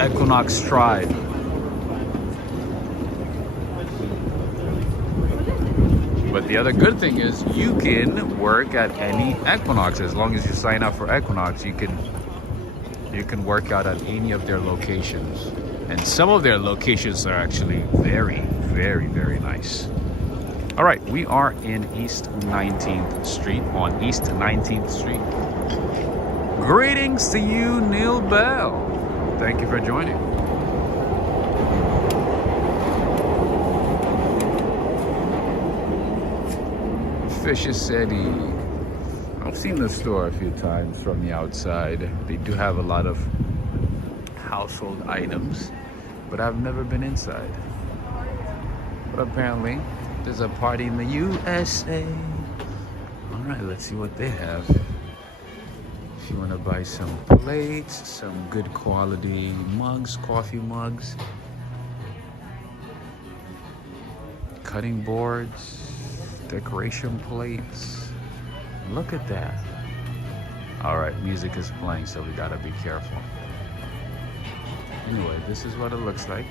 Equinox tribe. But the other good thing is you can work at any Equinox. As long as you sign up for Equinox, you can work out at any of their locations. And some of their locations are actually very, very, very nice. All right, we are in East 19th Street, on East 19th Street. Greetings to you, Neil Bell. Thank you for joining. Fisher City. I've seen the store a few times from the outside. They do have a lot of household items, but I've never been inside. But apparently, there's a party in the USA. All right, let's see what they have. If you want to buy some plates, some good quality mugs, coffee mugs, cutting boards, decoration plates. Look at that. All right, music is playing, so we gotta be careful. Anyway, this is what it looks like.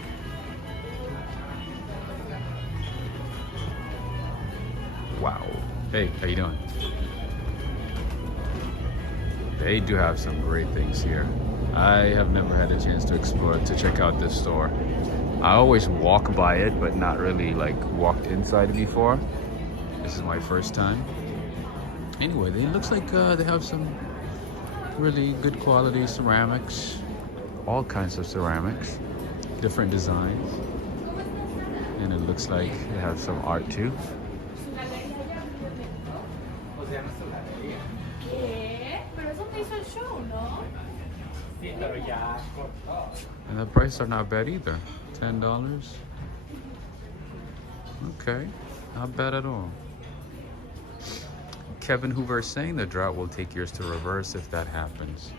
Wow. Hey, how you doing? They do have some great things here. I have never had a chance to explore, to check out this store. I always walk by it, but not really like walked inside it before. This is my first time. Anyway, it looks like they have some really good quality ceramics. All kinds of ceramics, different designs. And it looks like they have some art too. And the prices are not bad either. $10. Okay, not bad at all. Kevin Hoover is saying the drought will take years to reverse if that happens.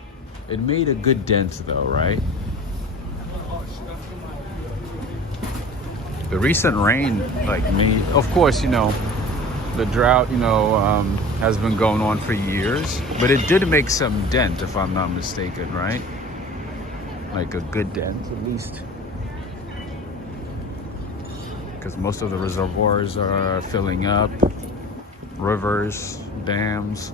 It made a good dent though, right? The recent rain, of course, the drought, has been going on for years, but it did make some dent, if I'm not mistaken, right? Like a good dent, at least. Because most of the reservoirs are filling up, rivers, dams.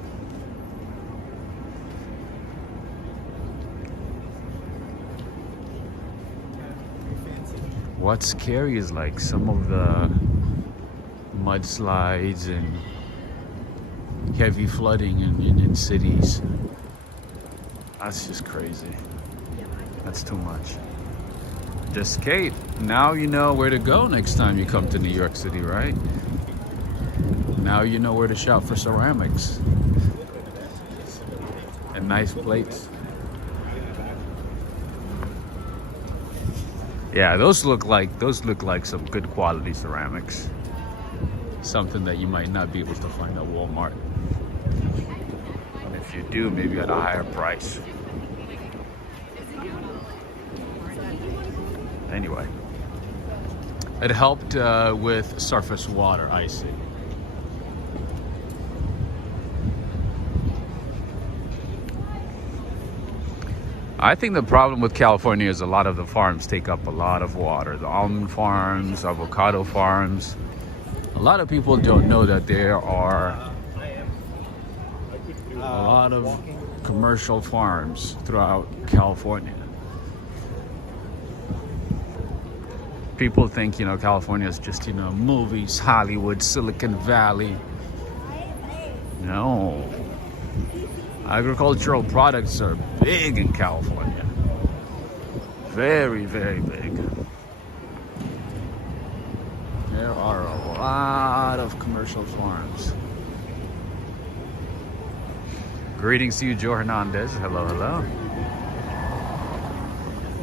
What's scary is like some of the mudslides and heavy flooding in cities. That's just crazy. That's too much. Just Kate, now you know where to go next time you come to New York City, right? Now you know where to shop for ceramics and nice plates. Yeah, those look like some good quality ceramics. Something that you might not be able to find at Walmart. And if you do, maybe at a higher price. Anyway, it helped with surface water, I see. I think the problem with California is a lot of the farms take up a lot of water. The almond farms, avocado farms. A lot of people don't know that there are a lot of commercial farms throughout California. People think, you know, California is just, you know, movies, Hollywood, Silicon Valley. No. Agricultural products are big in California. Very, very big. There are a lot of commercial farms. Greetings to you, Joe Hernandez. Hello, hello.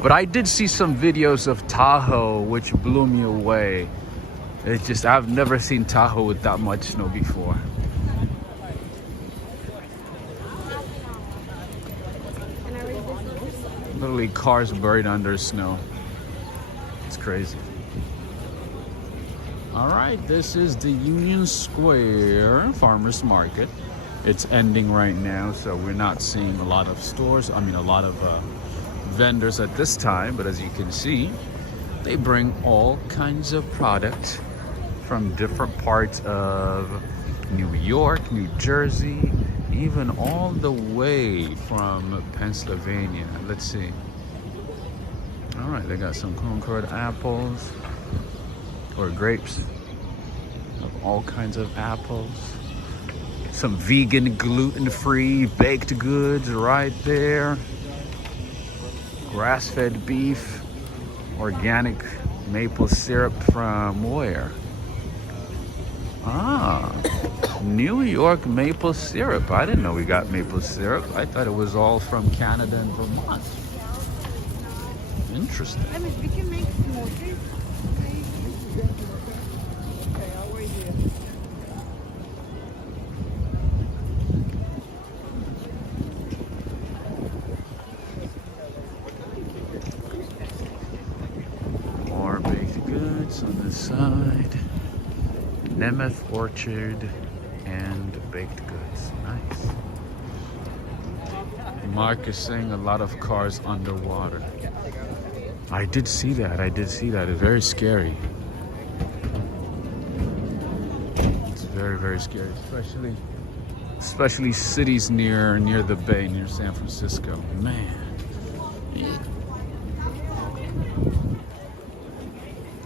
But I did see some videos of Tahoe, which blew me away. It's just, I've never seen Tahoe with that much snow before. Literally cars buried under snow. It's crazy. All right, this is the Union Square Farmers Market. It's ending right now, so we're not seeing a lot of stores. I mean, a lot of vendors at this time, but as you can see, they bring all kinds of products from different parts of New York, New Jersey, even all the way from Pennsylvania. Let's see. All right, they got some Concord apples or grapes, all kinds of apples. Some vegan, gluten-free baked goods right there. Grass-fed beef, organic maple syrup from where? Ah, New York maple syrup. I didn't know we got maple syrup. I thought it was all from Canada and Vermont. Interesting. I mean, we can make smoothies. Okay, I'll wait here. More baked goods on this side. Nemeth Orchard and baked goods. Nice. Mark is saying a lot of cars underwater. I did see that. It's very scary. It's very, very scary, especially cities near the bay, near San Francisco. Man.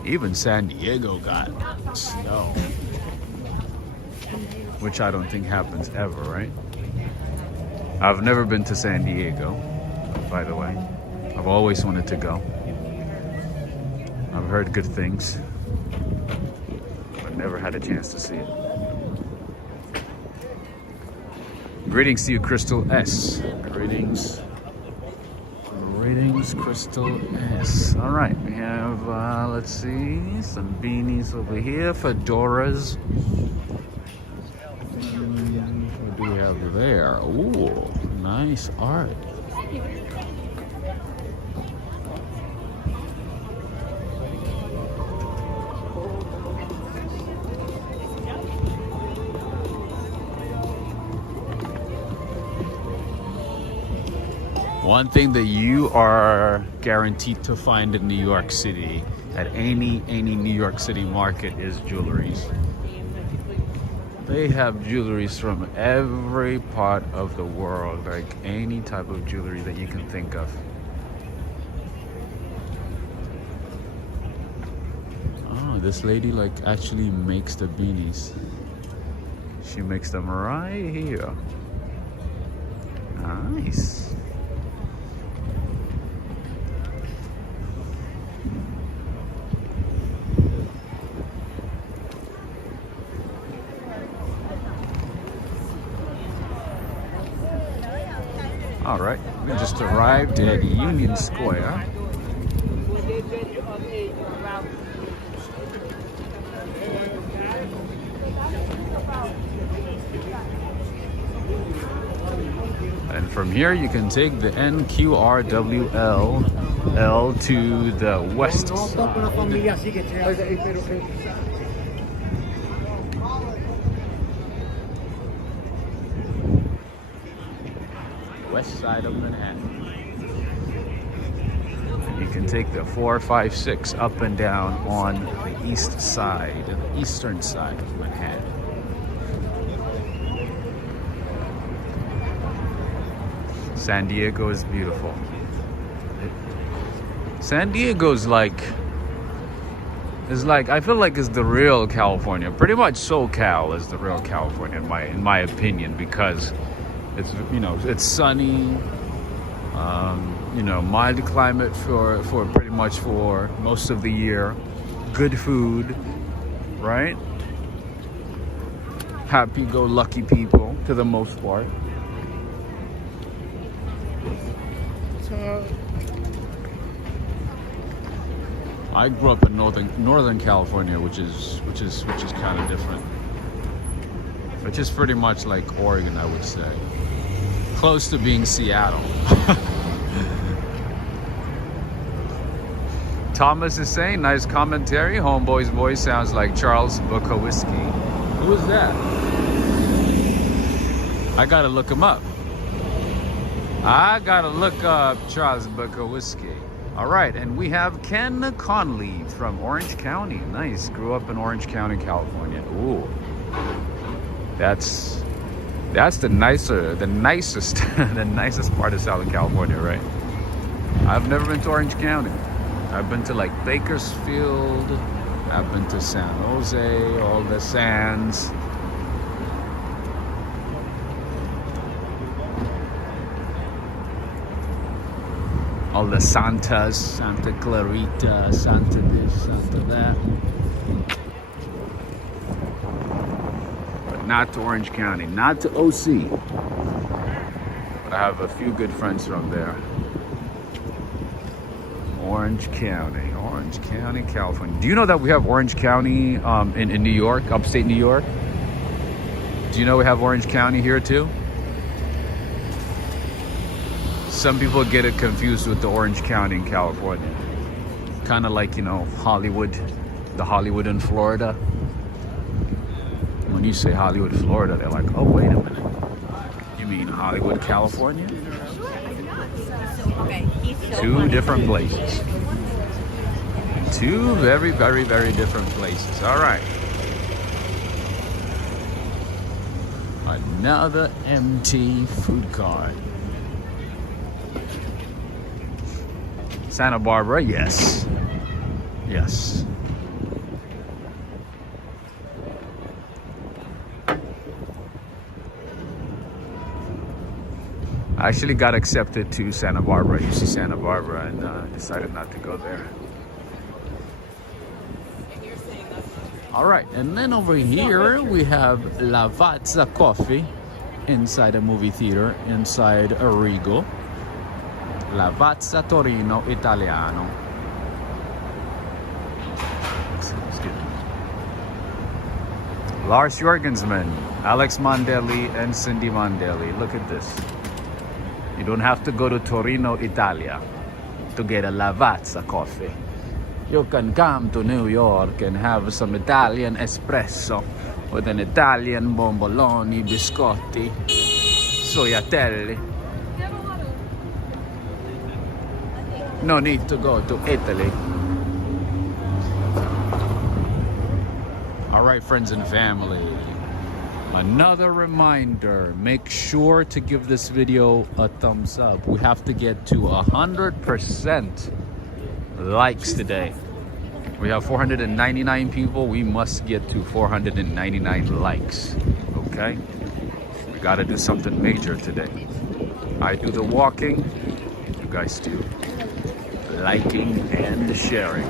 Even San Diego got snow, which I don't think happens ever, right? I've never been to San Diego, by the way. I've always wanted to go. I've heard good things, but never had a chance to see it. Greetings to you, Crystal S. Greetings, Crystal S. All right, we have, let's see, some beanies over here, fedoras. What do we have there? Ooh, nice art. One thing that you are guaranteed to find in New York City at any New York City market is jewelries. They have jewelries from every part of the world, like any type of jewelry that you can think of. Oh, this lady like actually makes the beanies. She makes them right here. Nice. All right, we just arrived at Union Square. And from here you can take the NQRWL to the west side. West side of Manhattan. And you can take the 456 up and down on the east side, the eastern side of Manhattan. San Diego is beautiful. San Diego's like, I feel like it's the real California. Pretty much SoCal is the real California in my opinion, because it's, you know, it's sunny, you know, mild climate for pretty much for most of the year, good food, right? Happy-go-lucky people for the most part. I grew up in Northern California, which is kind of different. Which is pretty much like Oregon, I would say. Close to being Seattle. Thomas is saying, nice commentary. Homeboy's voice sounds like Charles Bukowski. Who is that? I gotta look him up. I gotta look up Charles Bukowski. All right, and we have Ken Conley from Orange County. Nice, grew up in Orange County, California. Ooh, that's the nicest, the nicest part of Southern California, right? I've never been to Orange County. I've been to like Bakersfield. I've been to San Jose, all the sands. All the Santas, Santa Clarita, Santa this, Santa that. But not to Orange County, not to OC. But I have a few good friends from there. Orange County, California. Do you know that we have Orange County in New York, upstate New York? Do you know we have Orange County here too? Some people get it confused with the Orange County in California. Kind of like, you know, Hollywood, the Hollywood in Florida. When you say Hollywood, Florida, they're like, oh, wait a minute. You mean Hollywood, California? Two different places. Two very, very, very different places. All right. Another empty food cart. Santa Barbara, yes. Yes. I actually got accepted to Santa Barbara, UC Santa Barbara, and decided not to go there. All right, and then over here we have Lavazza Coffee inside a movie theater, inside Arrigo. Lavazza Torino Italiano. Excuse me. Lars Jorgensman, Alex Mondelli, and Cindy Mondelli. Look at this. You don't have to go to Torino, Italia to get a Lavazza coffee. You can come to New York and have some Italian espresso with an Italian bomboloni, biscotti, soiatelli. No need to go to Italy. All right, friends and family. Another reminder, make sure to give this video a thumbs up. We have to get to 100% likes today. We have 499 people. We must get to 499 likes. Okay? We gotta do something major today. I do the walking, you guys do liking and sharing.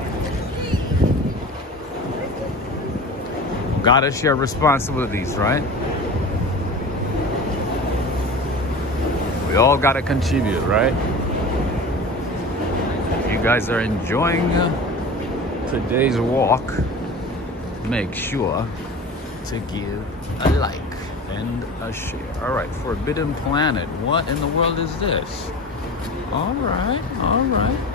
Gotta share responsibilities, right? We all gotta contribute, right? If you guys are enjoying today's walk, make sure to give a like and a share. All right, Forbidden Planet. What in the world is this? All right.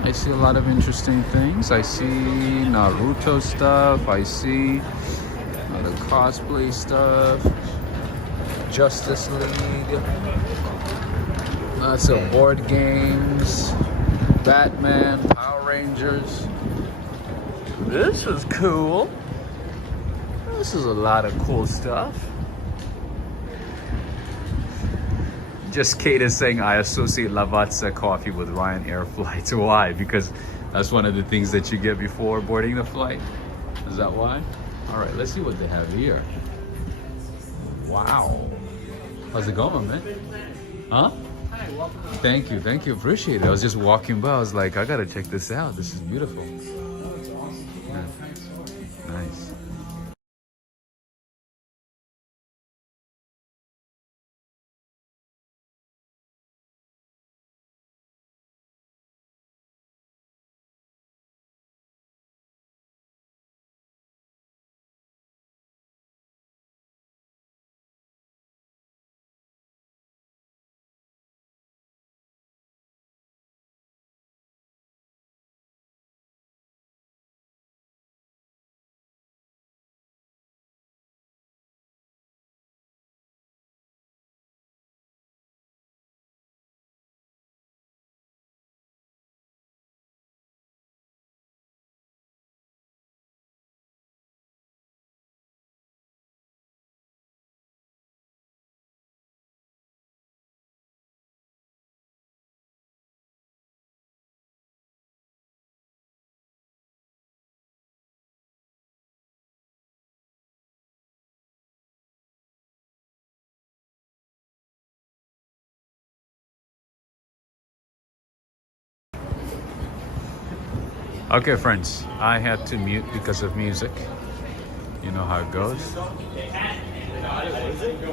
I see a lot of interesting things. I see Naruto stuff. I see the cosplay stuff. Justice League. Lots of board games. Batman, Power Rangers. This is cool. This is a lot of cool stuff. Just Kate is saying, I associate Lavazza coffee with Ryanair flights. Why? Because that's one of the things that you get before boarding the flight. Is that why? All right, let's see what they have here. Wow. How's it going, man? Huh? Hi, welcome. Thank you, appreciate it. I was just walking by, I was like, I gotta check this out. This is beautiful. Oh, it's awesome. Yeah. Nice. Okay, friends, I had to mute because of music. You know how it goes.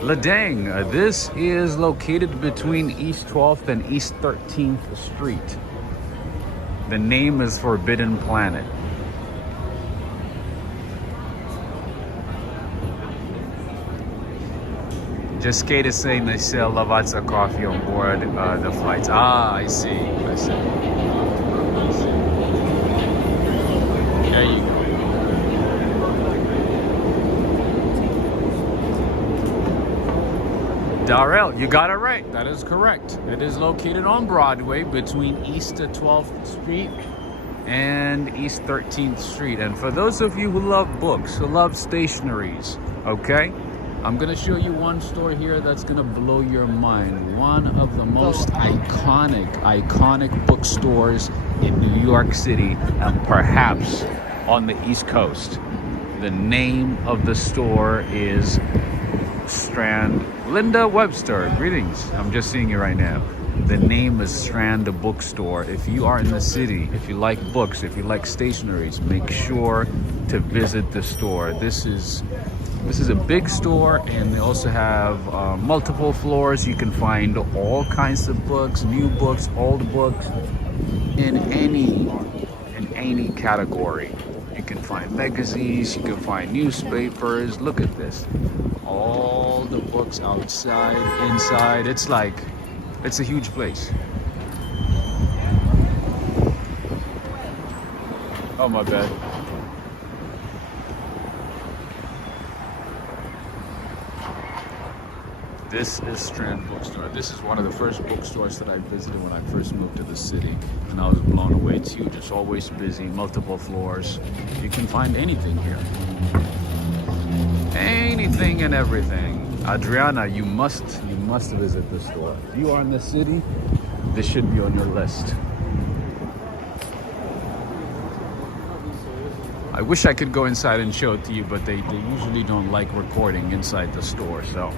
Ladang, this is located between East 12th and East 13th Street. The name is Forbidden Planet. Just Kate is saying they sell Lavazza coffee on board the flights. Ah, I see. I see. There you go. Darrell, you got it right. That is correct. It is located on Broadway between East 12th Street and East 13th Street. And for those of you who love books, who love stationaries, okay? I'm gonna show you one store here that's gonna blow your mind. One of the most iconic bookstores in New York City and perhaps on the East Coast. The name of the store is Strand. Linda Webster, greetings. I'm just seeing you right now. The name is Strand Bookstore. If you are in the city, if you like books, if you like stationaries, make sure to visit the store. This is a big store, and they also have multiple floors. You can find all kinds of books, new books, old books, in any category. You can find magazines, you can find newspapers. Look at this. All the books outside, inside. It's a huge place. Oh, my bad. This is Strand Bookstore. This is one of the first bookstores that I visited when I first moved to the city, and I was blown away. It's huge. It's always busy, multiple floors. You can find anything here. Anything and everything. Adriana, you must visit the store. If you are in the city, this should be on your list. I wish I could go inside and show it to you, but they usually don't like recording inside the store, so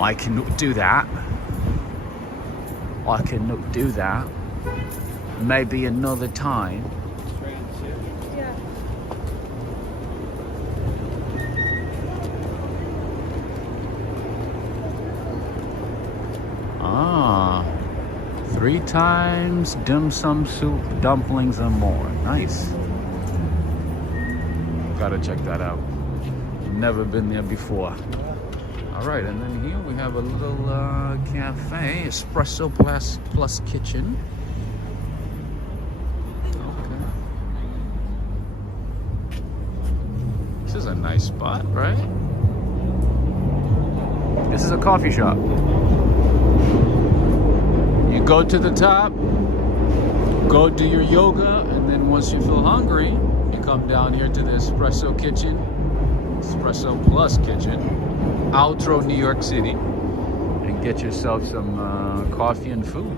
I cannot do that. I cannot do that. Maybe another time. Yeah. Ah, 3 times dim sum soup, dumplings, and more. Nice. Gotta check that out. Never been there before. All right, and then here we have a little cafe, espresso plus kitchen. Okay. This is a nice spot, right? This is a coffee shop. You go to the top, go do your yoga, and then once you feel hungry, you come down here to the espresso kitchen, espresso plus kitchen, Outro, New York City, and get yourself some coffee and food.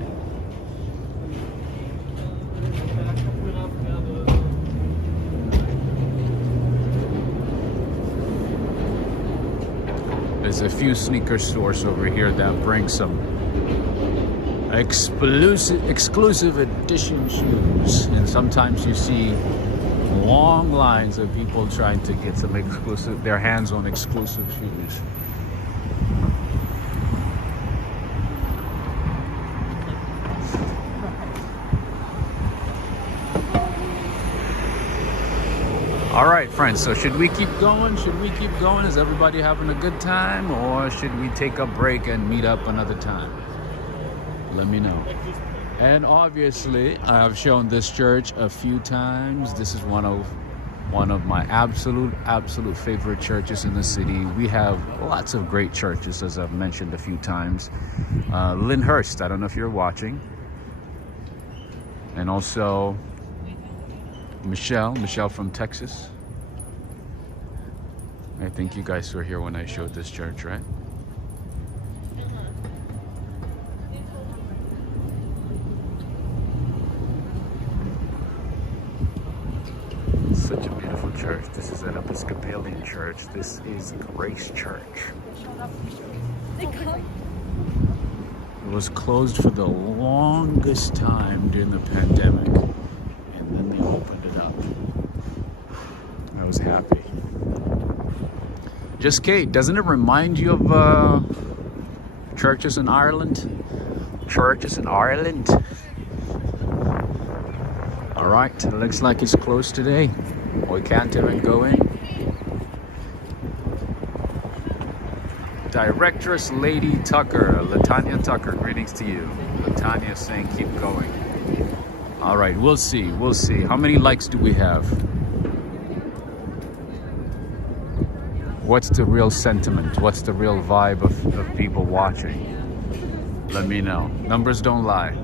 There's a few sneaker stores over here that bring some exclusive edition shoes, and sometimes you see long lines of people trying to get some their hands on exclusive shoes. All right, friends, so should we keep going? Should we keep going? Is everybody having a good time, or should we take a break and meet up another time? Let me know. And obviously, I have shown this church a few times. This is one of my absolute favorite churches in the city. We have lots of great churches, as I've mentioned a few times. Lyndhurst, I don't know if you're watching. And also Michelle from Texas. I think you guys were here when I showed this church, right? Such a beautiful church. This is an Episcopalian church. This is Grace Church. It was closed for the longest time during the pandemic, and then they opened it up. I was happy. Just Kate, doesn't it remind you of churches in Ireland? Churches in Ireland. All right, it looks like it's closed today. We can't even go in. Directress Lady Tucker, Latanya Tucker, greetings to you. Latanya saying keep going. All right, we'll see. How many likes do we have? What's the real sentiment? What's the real vibe of people watching? Let me know. Numbers don't lie.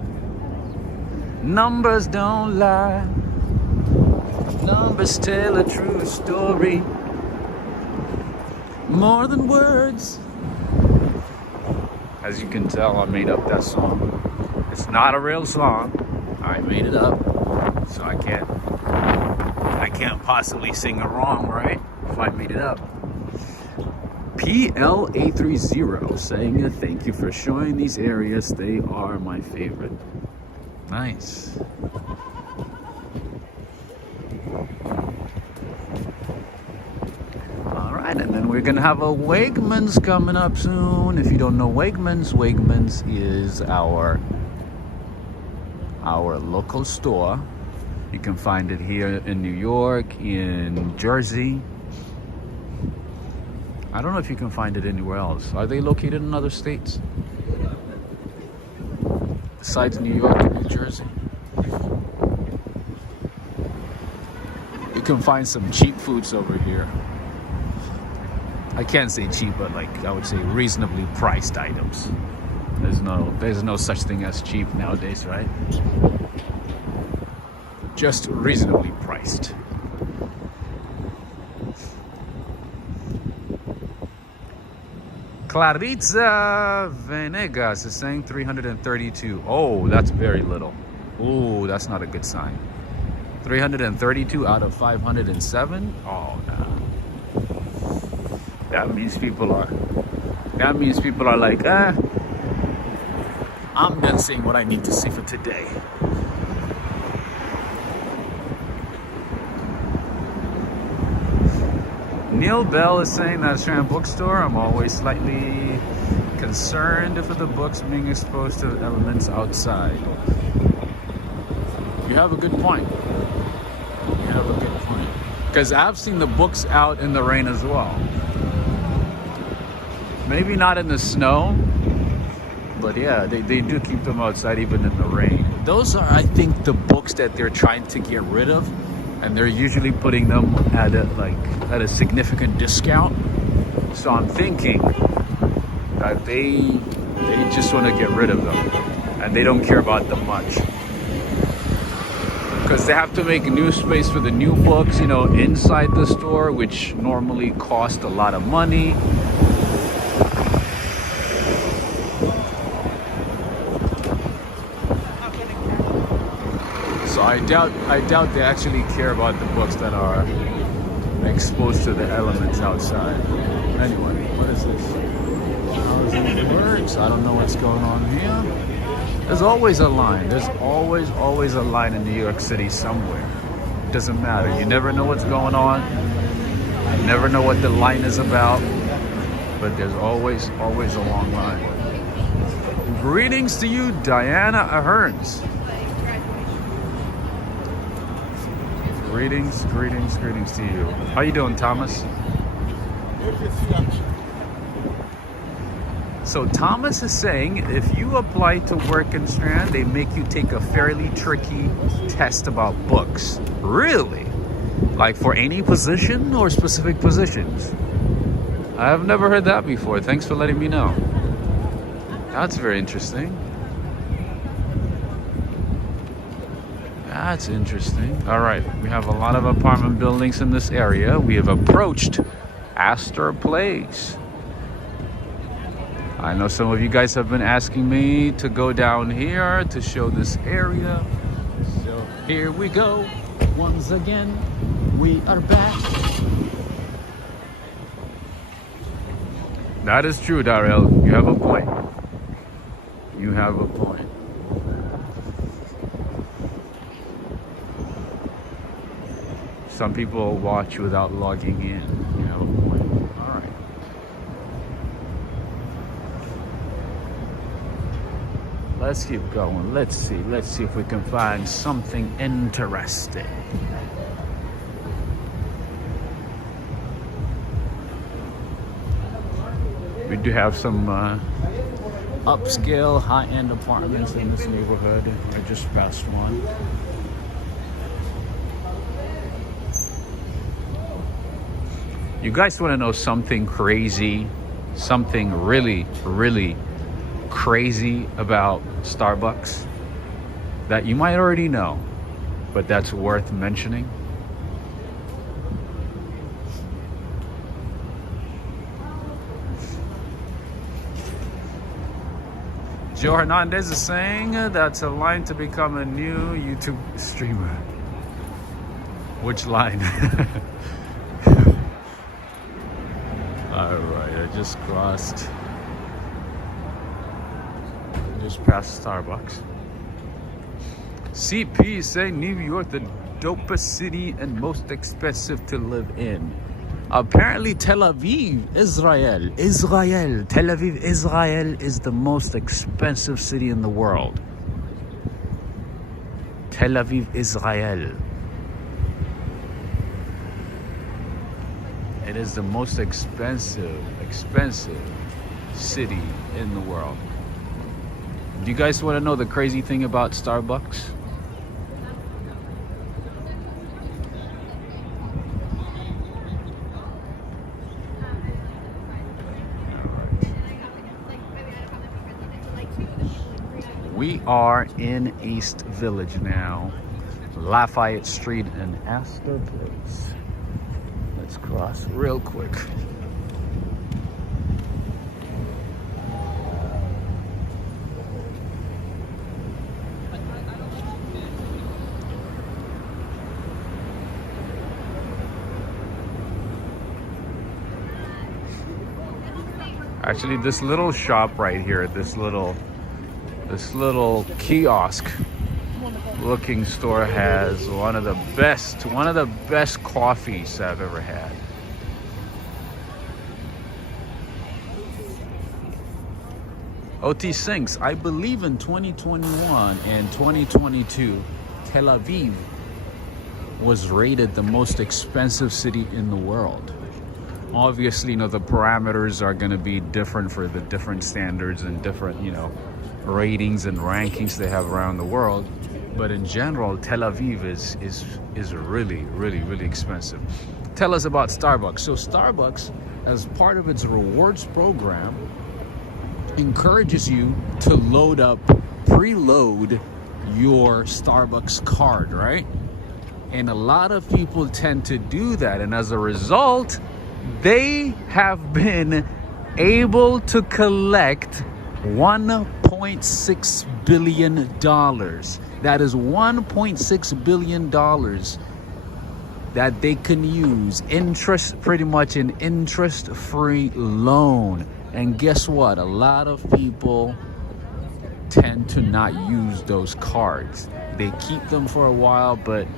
Numbers don't lie. Numbers tell a true story. More than words. As you can tell, I made up that song. It's not a real song. I made it up. So I can't possibly sing it wrong, right? If I made it up. PLA30 saying thank you for showing these areas. They are my favorite. Nice. All right, and then we're gonna have a Wegmans coming up soon. If you don't know Wegmans is our local store. You can find it here in New York, in Jersey. I don't know if you can find it anywhere else. Are they located in other states besides New York and New Jersey? You can find some cheap foods over here. I can't say cheap, but like I would say reasonably priced items. There's no such thing as cheap nowadays, right? Just reasonably priced. Claritza Venegas is saying 332. Oh, that's very little. Oh, that's not a good sign. 332 out of 507. Oh, no. That means people are like, I'm done seeing what I need to see for today. Neil Bell is saying that Strand Bookstore, I'm always slightly concerned for the books being exposed to elements outside. You have a good point. You have a good point. Because I've seen the books out in the rain as well. Maybe not in the snow, but yeah, they do keep them outside even in the rain. Those are, I think, the books that they're trying to get rid of, and they're usually putting them at a significant discount. So I'm thinking that they just want to get rid of them, and they don't care about them much. Because they have to make new space for the new books, you know, inside the store, which normally cost a lot of money. So I doubt they actually care about the books that are exposed to the elements outside. Anyway, what is this? Thousands of birds. I don't know what's going on here. There's always a line. There's always a line in New York City somewhere. It doesn't matter. You never know what's going on. You never know what the line is about. But there's always a long line. Greetings to you, Diana Aherns. Greetings to you. How you doing, Thomas? So Thomas is saying if you apply to work in Strand, they make you take a fairly tricky test about books. Really? Like for any position or specific positions? I've never heard that before. Thanks for letting me know. That's very interesting. That's interesting. All right, we have a lot of apartment buildings in this area. We have approached Astor Place. I know some of you guys have been asking me to go down here to show this area. So here we go. Once again, we are back. That is true, Darrell. You have a point. You have a point. Some people watch without logging in. You have a point. All right. Let's keep going. Let's see if we can find something interesting. We do have some upscale, high-end apartments in this neighborhood. I just passed one. You guys want to know something crazy? Something really, really crazy about Starbucks that you might already know, but that's worth mentioning? Joe Hernandez is saying that's a line to become a new YouTube streamer. Which line? Alright, I just passed Starbucks. CP is saying New York, the dopest city and most expensive to live in. Apparently Tel Aviv, Israel, Tel Aviv, Israel is the most expensive city in the world. Tel Aviv, Israel. It is the most expensive city in the world. Do you guys want to know the crazy thing about Starbucks? We are in East Village now. Lafayette Street and Astor Place. Let's cross real quick. Actually, this little shop right here, this little kiosk looking store has one of the best coffees I've ever had. OT Sinks, I believe in 2021 and 2022, Tel Aviv was rated the most expensive city in the world. Obviously, you know, the parameters are going to be different for the different standards and different, you know, ratings and rankings they have around the world. But in general, Tel Aviv is really expensive. Tell us about Starbucks. So Starbucks, as part of its rewards program, encourages you to preload your Starbucks card, right? And a lot of people tend to do that, and as a result, they have been able to collect $1.6 billion. That is $1.6 billion that they can use pretty much an interest-free loan. And guess what? A lot of people tend to not use those cards. They keep them for a while, but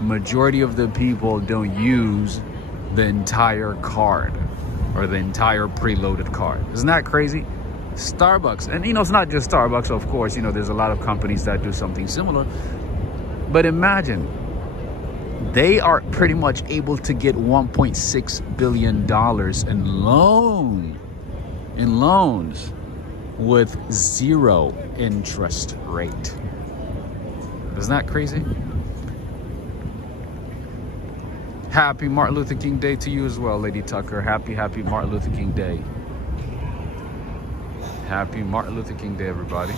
majority of the people don't use the entire card or the entire preloaded card. Isn't that crazy? Starbucks, and you know, it's not just Starbucks, of course, you know, there's a lot of companies that do something similar. But imagine, they are pretty much able to get $1.6 billion in loans with 0 interest rate. Isn't that crazy? Happy Martin Luther King Day to you as well, Lady Tucker. Happy Martin Luther King Day. Happy Martin Luther King Day, everybody.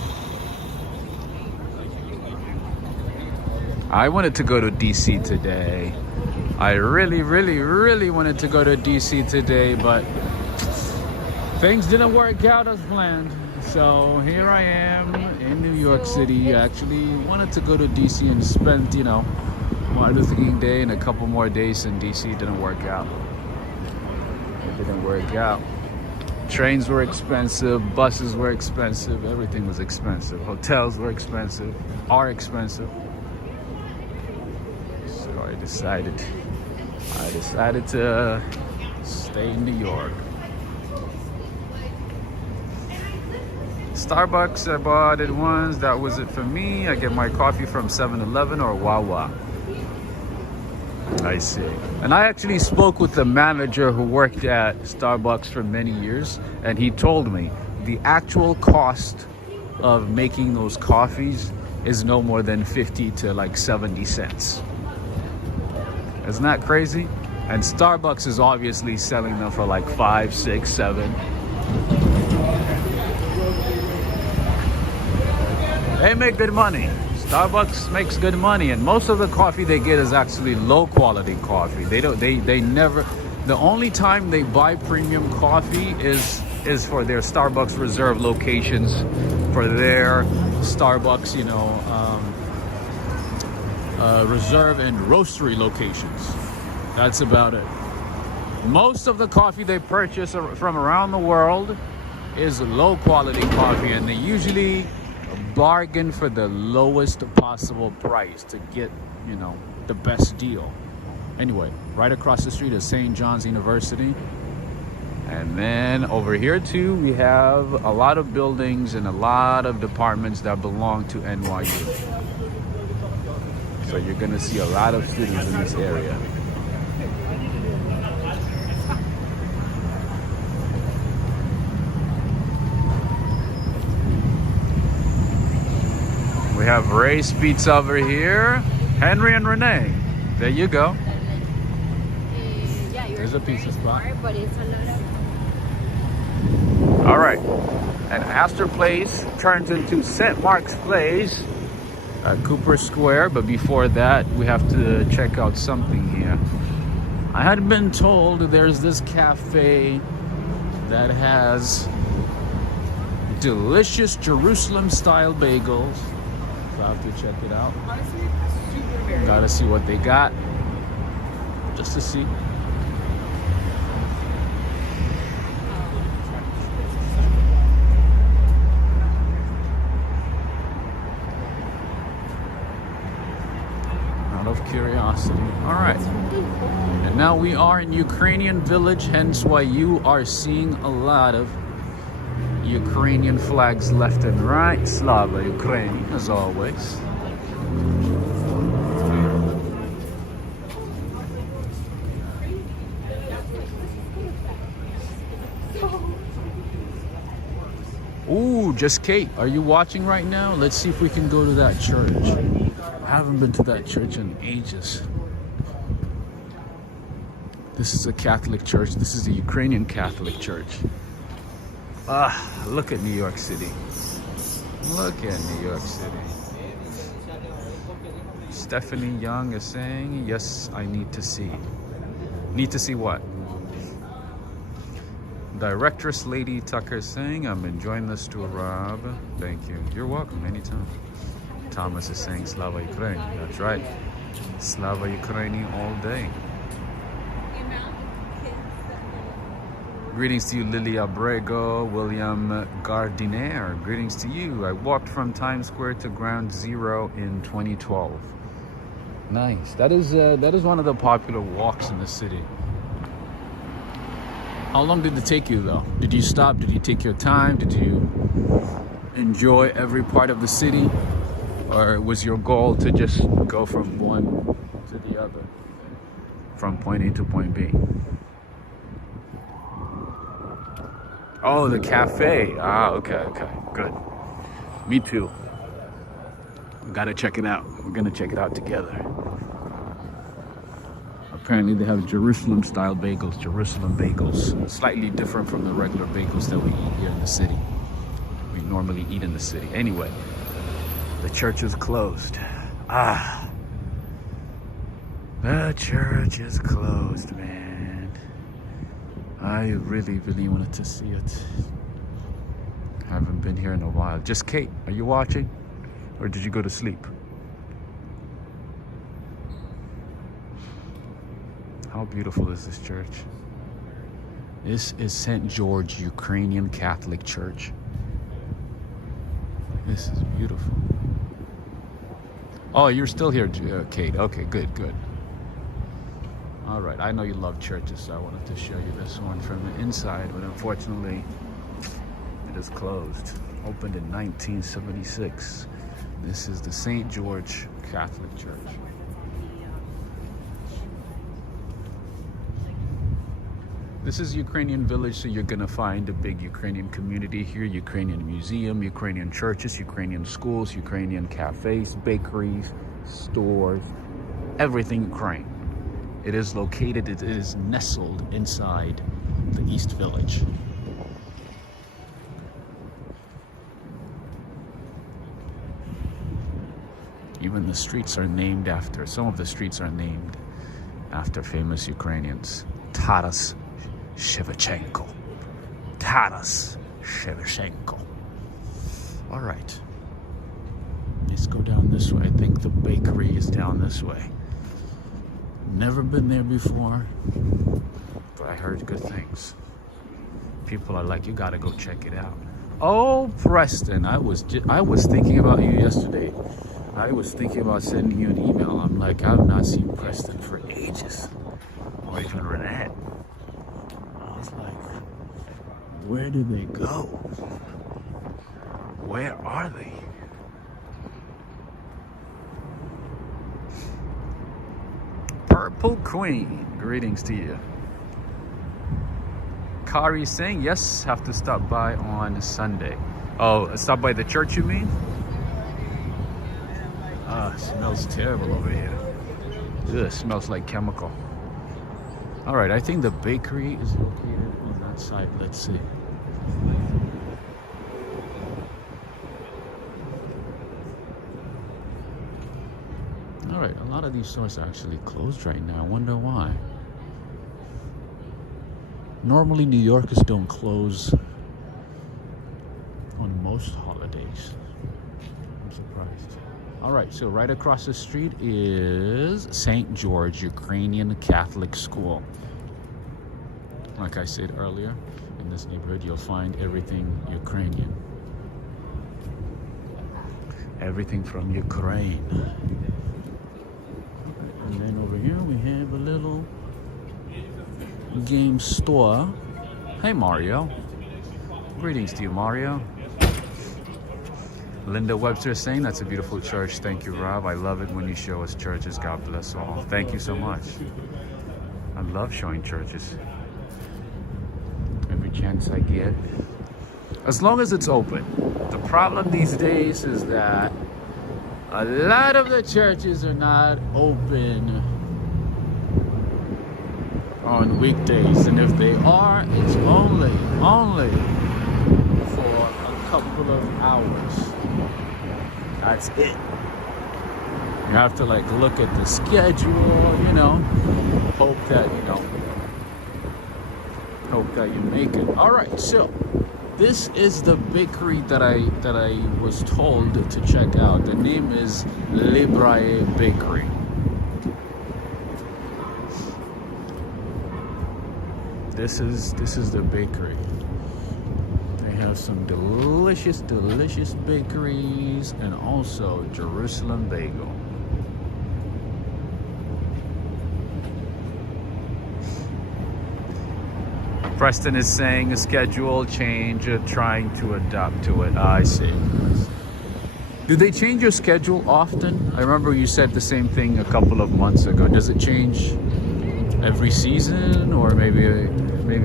I wanted to go to DC today. I really wanted to go to DC today, but things didn't work out as planned. So here I am in New York City. I actually wanted to go to DC and spend, you know, Martin Luther King Day and a couple more days in DC. Didn't work out. It didn't work out. Trains were expensive, buses were expensive, everything was expensive. Hotels were expensive, are expensive. So I decided to stay in New York. Starbucks, I bought it once. That was it for me. I get my coffee from 7-Eleven or Wawa. I see. And I actually spoke with the manager who worked at Starbucks for many years, and he told me the actual cost of making those coffees is no more than 50 to like 70 cents. Isn't that crazy? And Starbucks is obviously selling them for like 5, 6, 7. They make good money. Starbucks makes good money, and most of the coffee they get is actually low quality coffee. They never, the only time they buy premium coffee is for their Starbucks Reserve locations, for their Starbucks, you know, Reserve and Roastery locations. That's about it. Most of the coffee they purchase from around the world is low quality coffee, and they usually bargain for the lowest possible price to get, you know, the best deal. Anyway, right across the street is St. John's University. And then over here too, we have a lot of buildings and a lot of departments that belong to NYU. So you're gonna see a lot of students in this area. We have Ray's Pizza over here. Henry and Renee. There you go. Yeah, there's a pizza spot. But it's another. All right. And Astor Place turns into St. Mark's Place at Cooper Square. But before that, we have to check out something here. I had been told there's this cafe that has delicious Jerusalem-style bagels. So I have to check it out. Gotta see what they got, just to see. Now we are in Ukrainian Village, hence why you are seeing a lot of Ukrainian flags left and right. Slava Ukraini, as always. Ooh, just Kate, are you watching right now? Let's see if we can go to that church. I haven't been to that church in ages. This is a Catholic church. This is a Ukrainian Catholic church. Ah, look at New York City. Look at New York City. Stephanie Young is saying, yes, I need to see. Need to see what? Directress Lady Tucker saying, I'm enjoying this tour, Rob. Thank you. You're welcome, anytime. Thomas is saying, Slava Ukraini. That's right. Slava Ukraini all day. Greetings to you, Lily Abrego, William Gardiner. Greetings to you. I walked from Times Square to Ground Zero in 2012. Nice. That is one of the popular walks in the city. How long did it take you, though? Did you stop? Did you take your time? Did you enjoy every part of the city? Or was your goal to just go from one to the other? From point A to point B? Oh, the cafe. Ah, okay, good. Me too. We gotta check it out. We're gonna check it out together. Apparently they have Jerusalem-style bagels, Jerusalem bagels. Slightly different from the regular bagels that we eat here in the city. We normally eat in the city. Anyway, the church is closed. Ah, the church is closed, man. I really wanted to see it. Haven't been here in a while. Just Kate, are you watching? Or did you go to sleep? How beautiful is this church? This is St. George Ukrainian Catholic Church. This is beautiful. Oh, you're still here, Kate. Okay, good. All right, I know you love churches, so I wanted to show you this one from the inside, but unfortunately, it is closed. Opened in 1976. This is the St. George Catholic Church. This is Ukrainian Village, so you're gonna find a big Ukrainian community here, Ukrainian museum, Ukrainian churches, Ukrainian schools, Ukrainian cafes, bakeries, stores, everything Ukraine. It is located, it is nestled inside the East Village. Even the streets are named after, some of the streets are named after famous Ukrainians. Taras Shevchenko. Taras Shevchenko. All right. Let's go down this way. I think the bakery is down this way. Never been there before, but I heard good things. People are like, you gotta go check it out. Oh, Preston, I was thinking about you yesterday. I was thinking about sending you an email. I'm like, I've not seen Preston for ages. Or even Renette. I was like, where did they go? Where are they? Purple Queen, greetings to you. Kari saying, yes, have to stop by on Sunday. Oh, stop by the church, you mean? Ah, smells terrible over here. Ugh, smells like chemical. All right, I think the bakery is located on that side. Let's see. All right, a lot of these stores are actually closed right now. I wonder why. Normally, New Yorkers don't close on most holidays. I'm surprised. All right, so right across the street is St. George Ukrainian Catholic School. Like I said earlier, in this neighborhood, you'll find everything Ukrainian. Everything from Ukraine. And then over here we have a little game store. Hey Mario. Greetings to you, Mario. Linda Webster saying that's a beautiful church. Thank you, Rob. I love it when you show us churches. God bless all. Thank you so much. I love showing churches. Every chance I get. As long as it's open. The problem these days is that a lot of the churches are not open on weekdays, and if they are, it's only for a couple of hours. That's it. You have to like look at the schedule, you know, hope that you make it. All right, so this is the bakery that I was told to check out. The name is Librae Bakery. This is the bakery. They have some delicious bakeries and also Jerusalem bagel. Preston is saying a schedule change, trying to adapt to it. I see. Do they change your schedule often? I remember you said the same thing a couple of months ago. Does it change every season, or maybe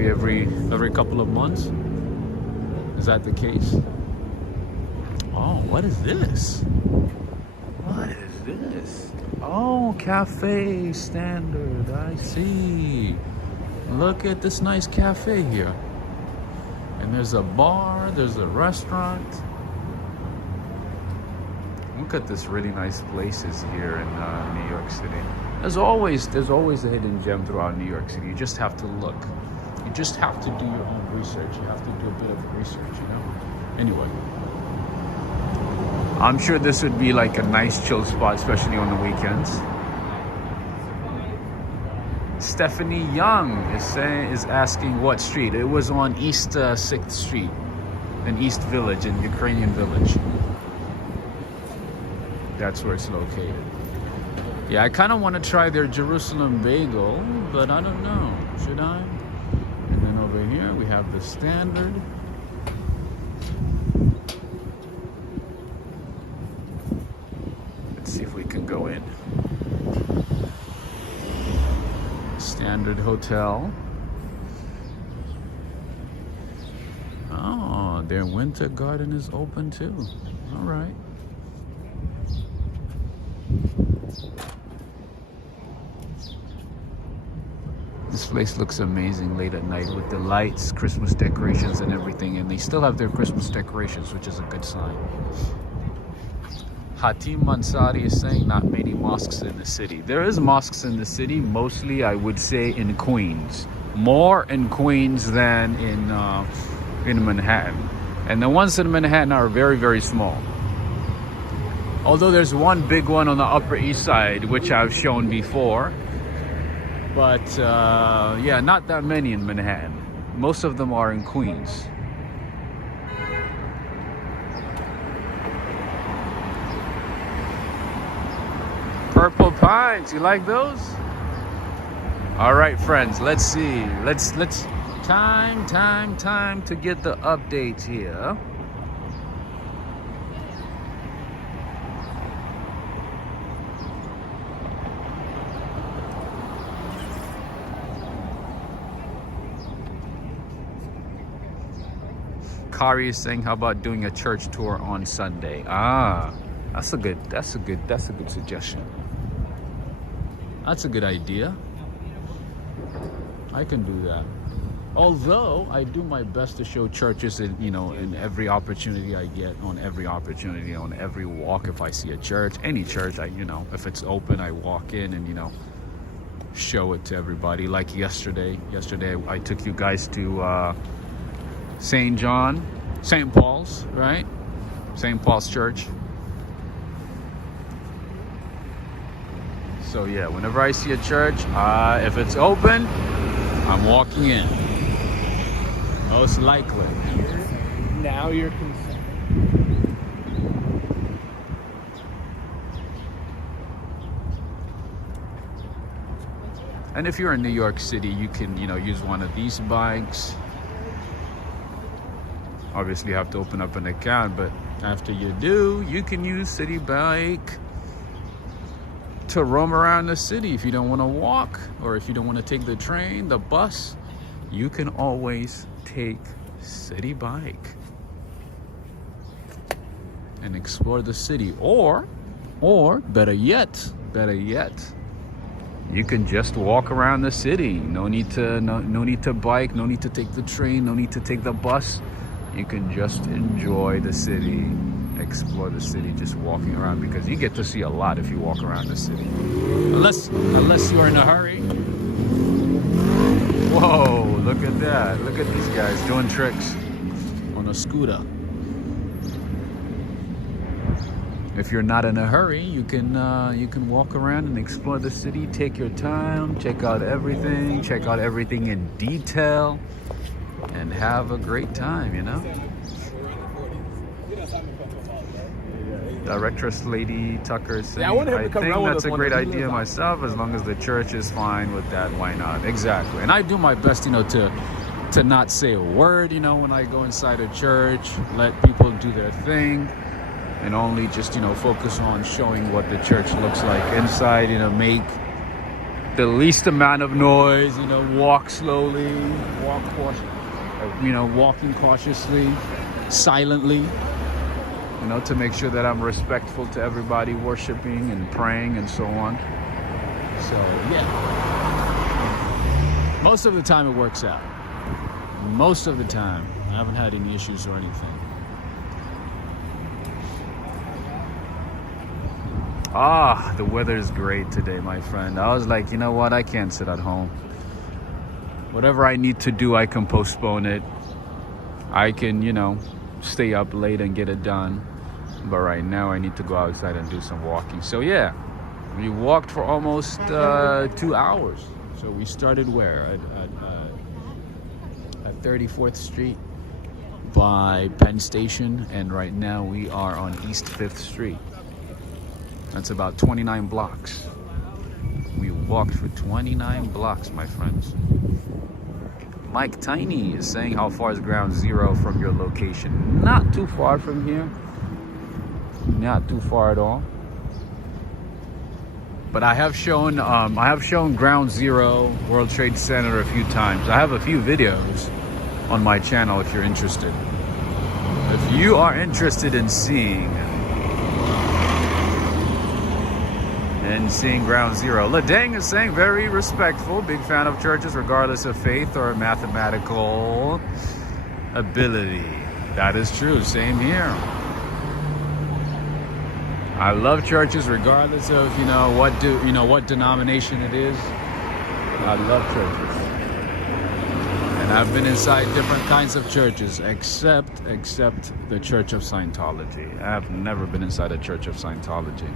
every couple of months? Is that the case? Oh, what is this? What is this? Oh, cafe standard. I see. Look at this nice cafe here. And there's a bar, there's a restaurant. Look at this really nice places here in New York City. There's always a hidden gem throughout New York City. You just have to look. You just have to do your own research. You have to do a bit of research, you know? Anyway. I'm sure this would be like a nice chill spot, especially on the weekends. Stephanie Young is asking what street. It was on East 6th Street in East Village, in Ukrainian Village. That's where it's located. Yeah, I kind of want to try their Jerusalem bagel, but I don't know. Should I? And then over here we have the standard. Let's see if we can go in. Standard Hotel. Oh, their winter garden is open too. All right. This place looks amazing late at night with the lights, Christmas decorations and everything, and they still have their Christmas decorations, which is a good sign. Hatim Mansari is saying not many mosques in the city. There is mosques in the city, mostly I would say in Queens. More in Queens than in Manhattan. And the ones in Manhattan are very, very small. Although there's one big one on the Upper East Side, which I've shown before. But yeah, not that many in Manhattan. Most of them are in Queens. Purple Pines, you like those? All right, friends, let's see. Let's time to get the updates here. Kari is saying, how about doing a church tour on Sunday? Ah, that's a good suggestion. That's a good idea. I can do that. Although I do my best to show churches in, in every opportunity I get, on every walk. If I see a church, any church, if it's open, I walk in and, show it to everybody. Like yesterday I took you guys to St. Paul's, right? St. Paul's Church. So yeah, whenever I see a church, if it's open, I'm walking in. Most likely. Now you're concerned. And if you're in New York City, you can, you know, use one of these bikes. Obviously, you have to open up an account, but after you do, you can use City Bike to roam around the city. If you don't want to walk, or if you don't want to take the train, the bus, you can always take City Bike and explore the city. Or better yet, you can just walk around the city. No need to bike, no need to take the train, no need to take the bus. You can just enjoy the city, explore the city, just walking around, because you get to see a lot if you walk around the city. Unless you're in a hurry. Whoa, look at that. Look at these guys doing tricks on a scooter. If you're not in a hurry, you can walk around and explore the city, take your time, check out everything in detail, and have a great time, you know? Directress Lady Tucker saying, I think that's a great idea myself, as long as the church is fine with that, why not? Exactly. And I do my best, you know, to not say a word, you know, when I go inside a church, let people do their thing, and only just, you know, focus on showing what the church looks like inside, you know, make the least amount of noise, you know, walk slowly, walking cautiously, silently, you know, to make sure that I'm respectful to everybody worshiping and praying and so on. So, yeah. Most of the time it works out. Most of the time. I haven't had any issues or anything. Ah, the weather is great today, my friend. I was like, you know what? I can't sit at home. Whatever I need to do, I can postpone it. I can, you know, stay up late and get it done. But right now, I need to go outside and do some walking. So, yeah, we walked for almost 2 hours. So we started where? At 34th Street by Penn Station. And right now, we are on East 5th Street. That's about 29 blocks. We walked for 29 blocks, my friends. Mike Tiny is saying, how far is Ground Zero from your location? Not too far from here. Not too far at all. But I have shown Ground Zero, World Trade Center a few times. I have a few videos on my channel if you're interested. If you are interested in seeing Ground Zero. Ladang is saying, very respectful, big fan of churches regardless of faith or mathematical ability. That is true, same here. I love churches regardless of, what denomination it is. I love churches. And I've been inside different kinds of churches, except the Church of Scientology. I have never been inside a Church of Scientology.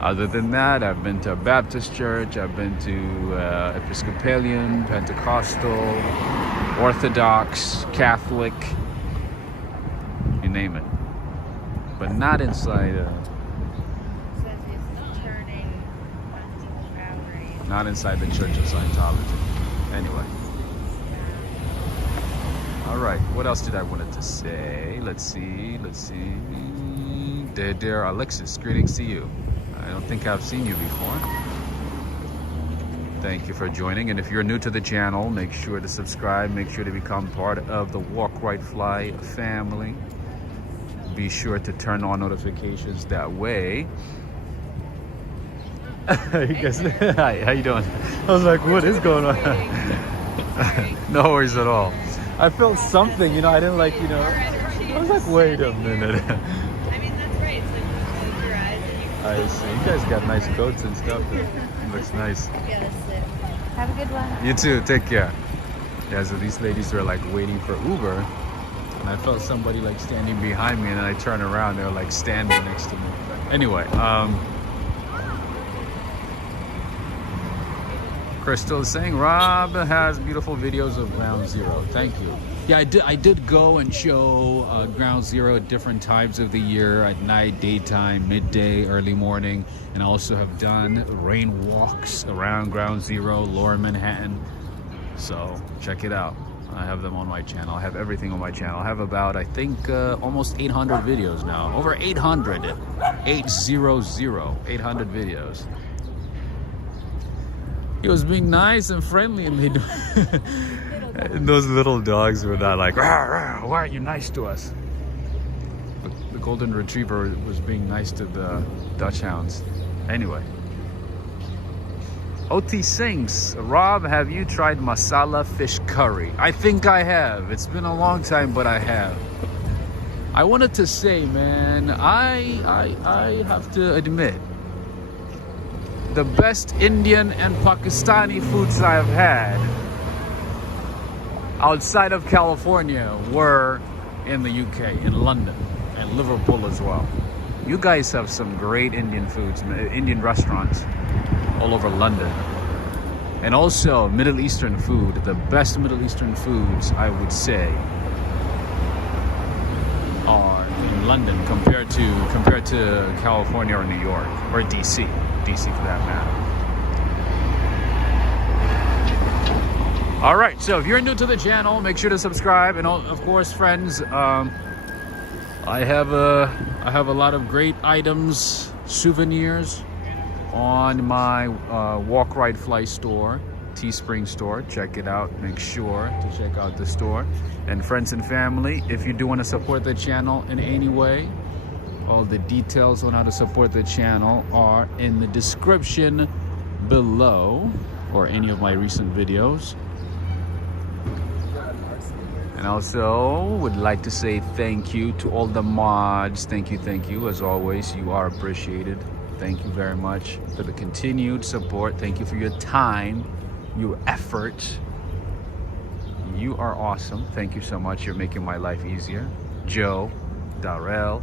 Other than that, I've been to a Baptist church, I've been to Episcopalian, Pentecostal, Orthodox, Catholic, you name it. But not inside not inside the Church of Scientology. Anyway. All right, what else did I wanted to say? Let's see. Dear Alexis, greetings to you. I don't think I've seen you before. Thank you for joining. And if you're new to the channel, make sure to subscribe. Make sure to become part of the Walk Right Fly family. Be sure to turn on notifications that way. Hey guys, hi, how you doing? I was like, what is going on? No worries at all. I felt something, I didn't I was like, wait a minute. I see. You guys got nice coats and stuff. It looks nice. Have a good one. You too. Take care. Yeah, so these ladies were like waiting for Uber. And I felt somebody like standing behind me, and then I turned around. They were like standing next to me. Anyway, Crystal is saying Rob has beautiful videos of Ground Zero. Thank you. Yeah, I did go and show Ground Zero at different times of the year, at night, daytime, midday, early morning, and I also have done rain walks around Ground Zero, Lower Manhattan. So check it out. I have them on my channel. I have everything on my channel. I have about, I think, almost 800 videos now. Over 800. 800 videos. He was being nice and friendly, and and those little dogs were not like, "Rah, rah, why aren't you nice to us?" The golden retriever was being nice to the Dutch hounds. Anyway. OT Sings, Rob, have you tried masala fish curry? I think I have. It's been a long time, but I have. I wanted to say, man, I have to admit, the best Indian and Pakistani foods I've had outside of California were in the UK, in London, and Liverpool as well. You guys have some great Indian foods, Indian restaurants all over London. And also Middle Eastern food. The best Middle Eastern foods, I would say, are in London compared to California or New York or DC for that matter. All right, so if you're new to the channel, make sure to subscribe, and of course, friends, I have a lot of great items, souvenirs on my Walk Ride Fly store, Teespring store. Check it out. Make sure to check out the store. And friends and family, if you do want to support the channel in any way, all the details on how to support the channel are in the description below, or any of my recent videos. And also would like to say thank you to all the mods. Thank you. As always, you are appreciated. Thank you very much for the continued support. Thank you for your time, your effort. You are awesome. Thank you so much. You're making my life easier. Joe, Darrell.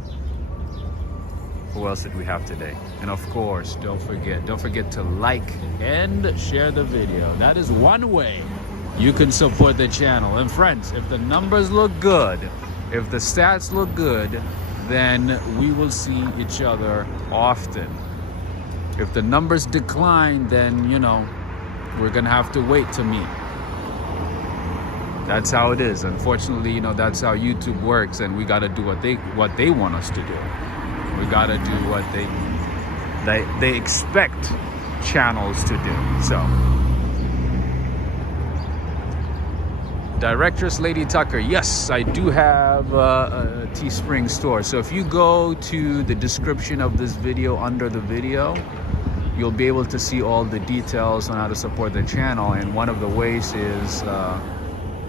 Who else did we have today? And of course, don't forget to like and share the video. That is one way you can support the channel. And friends, if the numbers look good, if the stats look good, then we will see each other often. If the numbers decline, then, you know, we're gonna have to wait to meet. That's how it is. Unfortunately, you know, that's how YouTube works, and we gotta do what they want us to do. We gotta do what they expect channels to do. So, Directress Lady Tucker, yes, I do have a Teespring store. So if you go to the description of this video, under the video, you'll be able to see all the details on how to support the channel. And one of the ways is,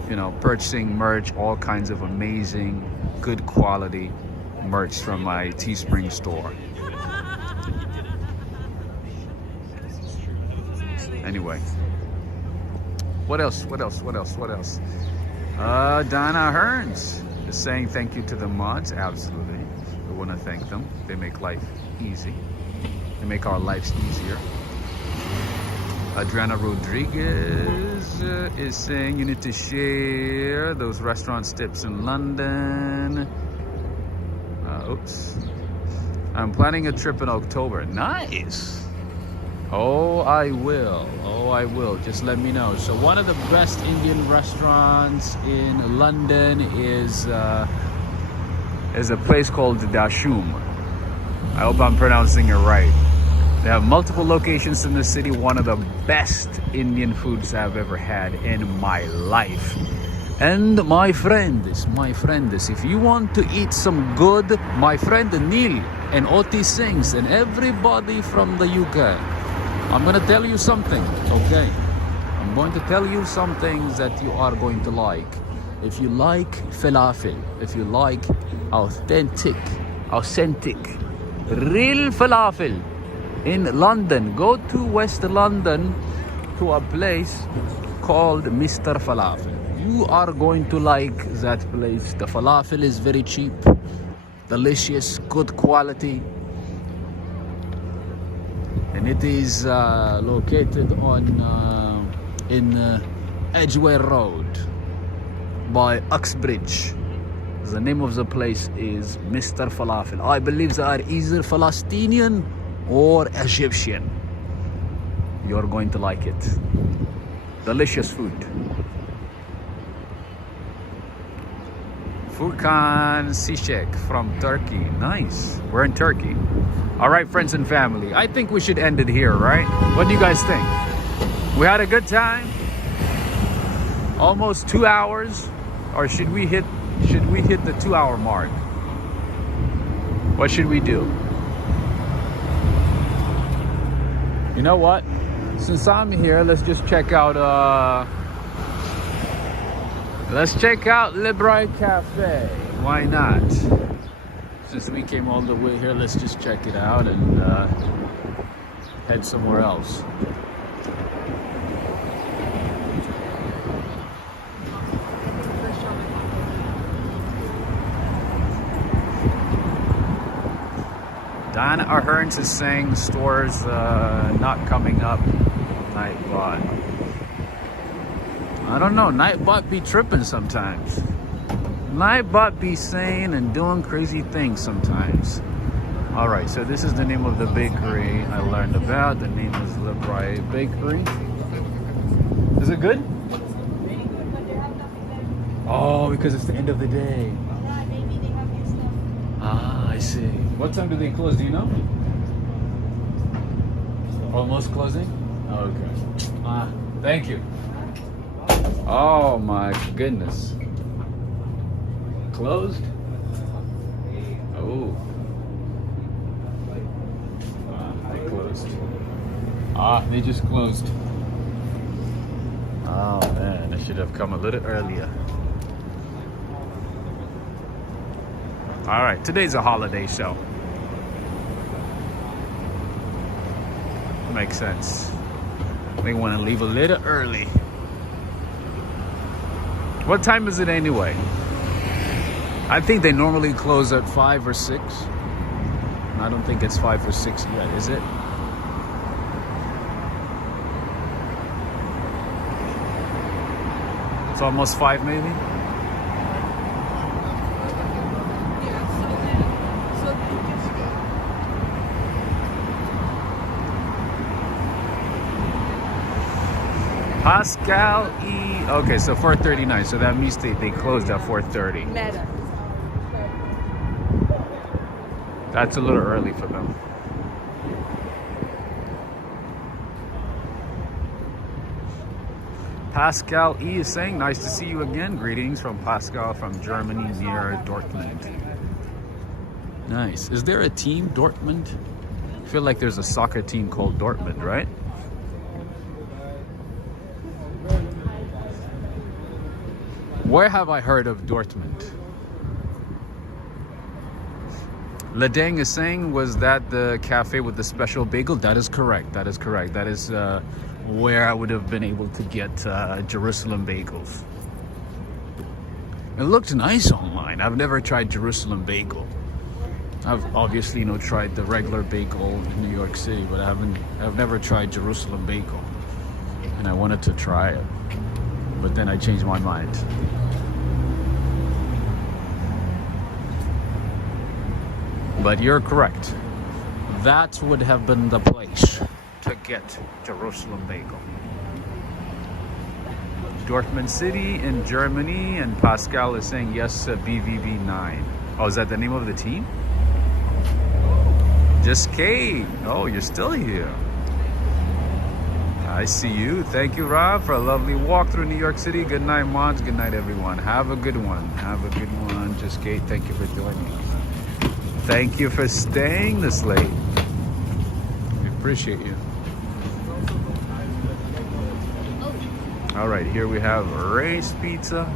you know, purchasing merch, all kinds of amazing, good quality merch from my Teespring store. Anyway. What else? Donna Hearns is saying thank you to the mods. Absolutely. We want to thank them. They make life easy. They make our lives easier. Adriana Rodriguez is saying you need to share those restaurant tips in London. Oops. I'm planning a trip in October. Nice. Oh, I will. Just let me know. So one of the best Indian restaurants in London is a place called Dashum. I hope I'm pronouncing it right. They have multiple locations in the city. One of the best Indian foods I've ever had in my life. And my friends, if you want to eat some good, my friend Neil and Oti Sings and everybody from the UK, I'm going to tell you something, okay? I'm going to tell you some things that you are going to like. If you like falafel, if you like authentic, real falafel in London, go to West London to a place called Mr. Falafel. You are going to like that place. The falafel is very cheap, delicious, good quality. And it is located on in Edgware Road by Uxbridge. The name of the place is Mr. Falafel. I believe they are either Palestinian or Egyptian. You're going to like it. Delicious food. Furkan Sishek from Turkey. Nice. We're in Turkey. All right, friends and family. I think we should end it here, right? What do you guys think? We had a good time. Almost 2 hours. Or should we hit the 2 hour mark? What should we do? You know what? Since I'm here, let's just check out Libre Cafe. Why not? Since we came all the way here, let's just check it out and head somewhere else. Dan Ahern's is saying the store's not coming up. Nightbot. I don't know. Nightbot be tripping sometimes. Nightbot be saying and doing crazy things sometimes. All right, so this is the name of the bakery I learned about. The name is Libre Bakery. Is it good? Oh, because it's the end of the day. Ah, I see. What time do they close? Do you know? Almost closing? Okay. Ah, thank you. Oh my goodness. Closed? Oh. They closed. Ah, they just closed. Oh man, I should have come a little earlier. All right, today's a holiday show. Makes sense. We want to leave a little early. What time is it anyway? I think they normally close at 5 or 6. I don't think it's 5 or 6 yet, is it? It's almost 5 maybe? Pascal E. Okay, so 4:39. So that means they closed at 4:30. Meta. That's a little early for them. Pascal E is saying, nice to see you again. Greetings from Pascal from Germany near Dortmund. Nice. Is there a team, Dortmund? I feel like there's a soccer team called Dortmund, right? Where have I heard of Dortmund? Ledeng is saying, was that the cafe with the special bagel? That is correct. That is correct. That is where I would have been able to get Jerusalem bagels. It looked nice online. I've never tried Jerusalem bagel. I've obviously tried the regular bagel in New York City, but I've never tried Jerusalem bagel. And I wanted to try it, but then I changed my mind. But you're correct. That would have been the place to get Jerusalem bagel. Dortmund City in Germany, and Pascal is saying yes, BVB9. Oh, is that the name of the team? Just Kate. Oh, you're still here. I see you. Thank you, Rob, for a lovely walk through New York City. Good night, Mons. Good night, everyone. Have a good one. Have a good one. Just Kate, thank you for joining us. Thank you for staying this late. We appreciate you. All right, here we have Ray's Pizza.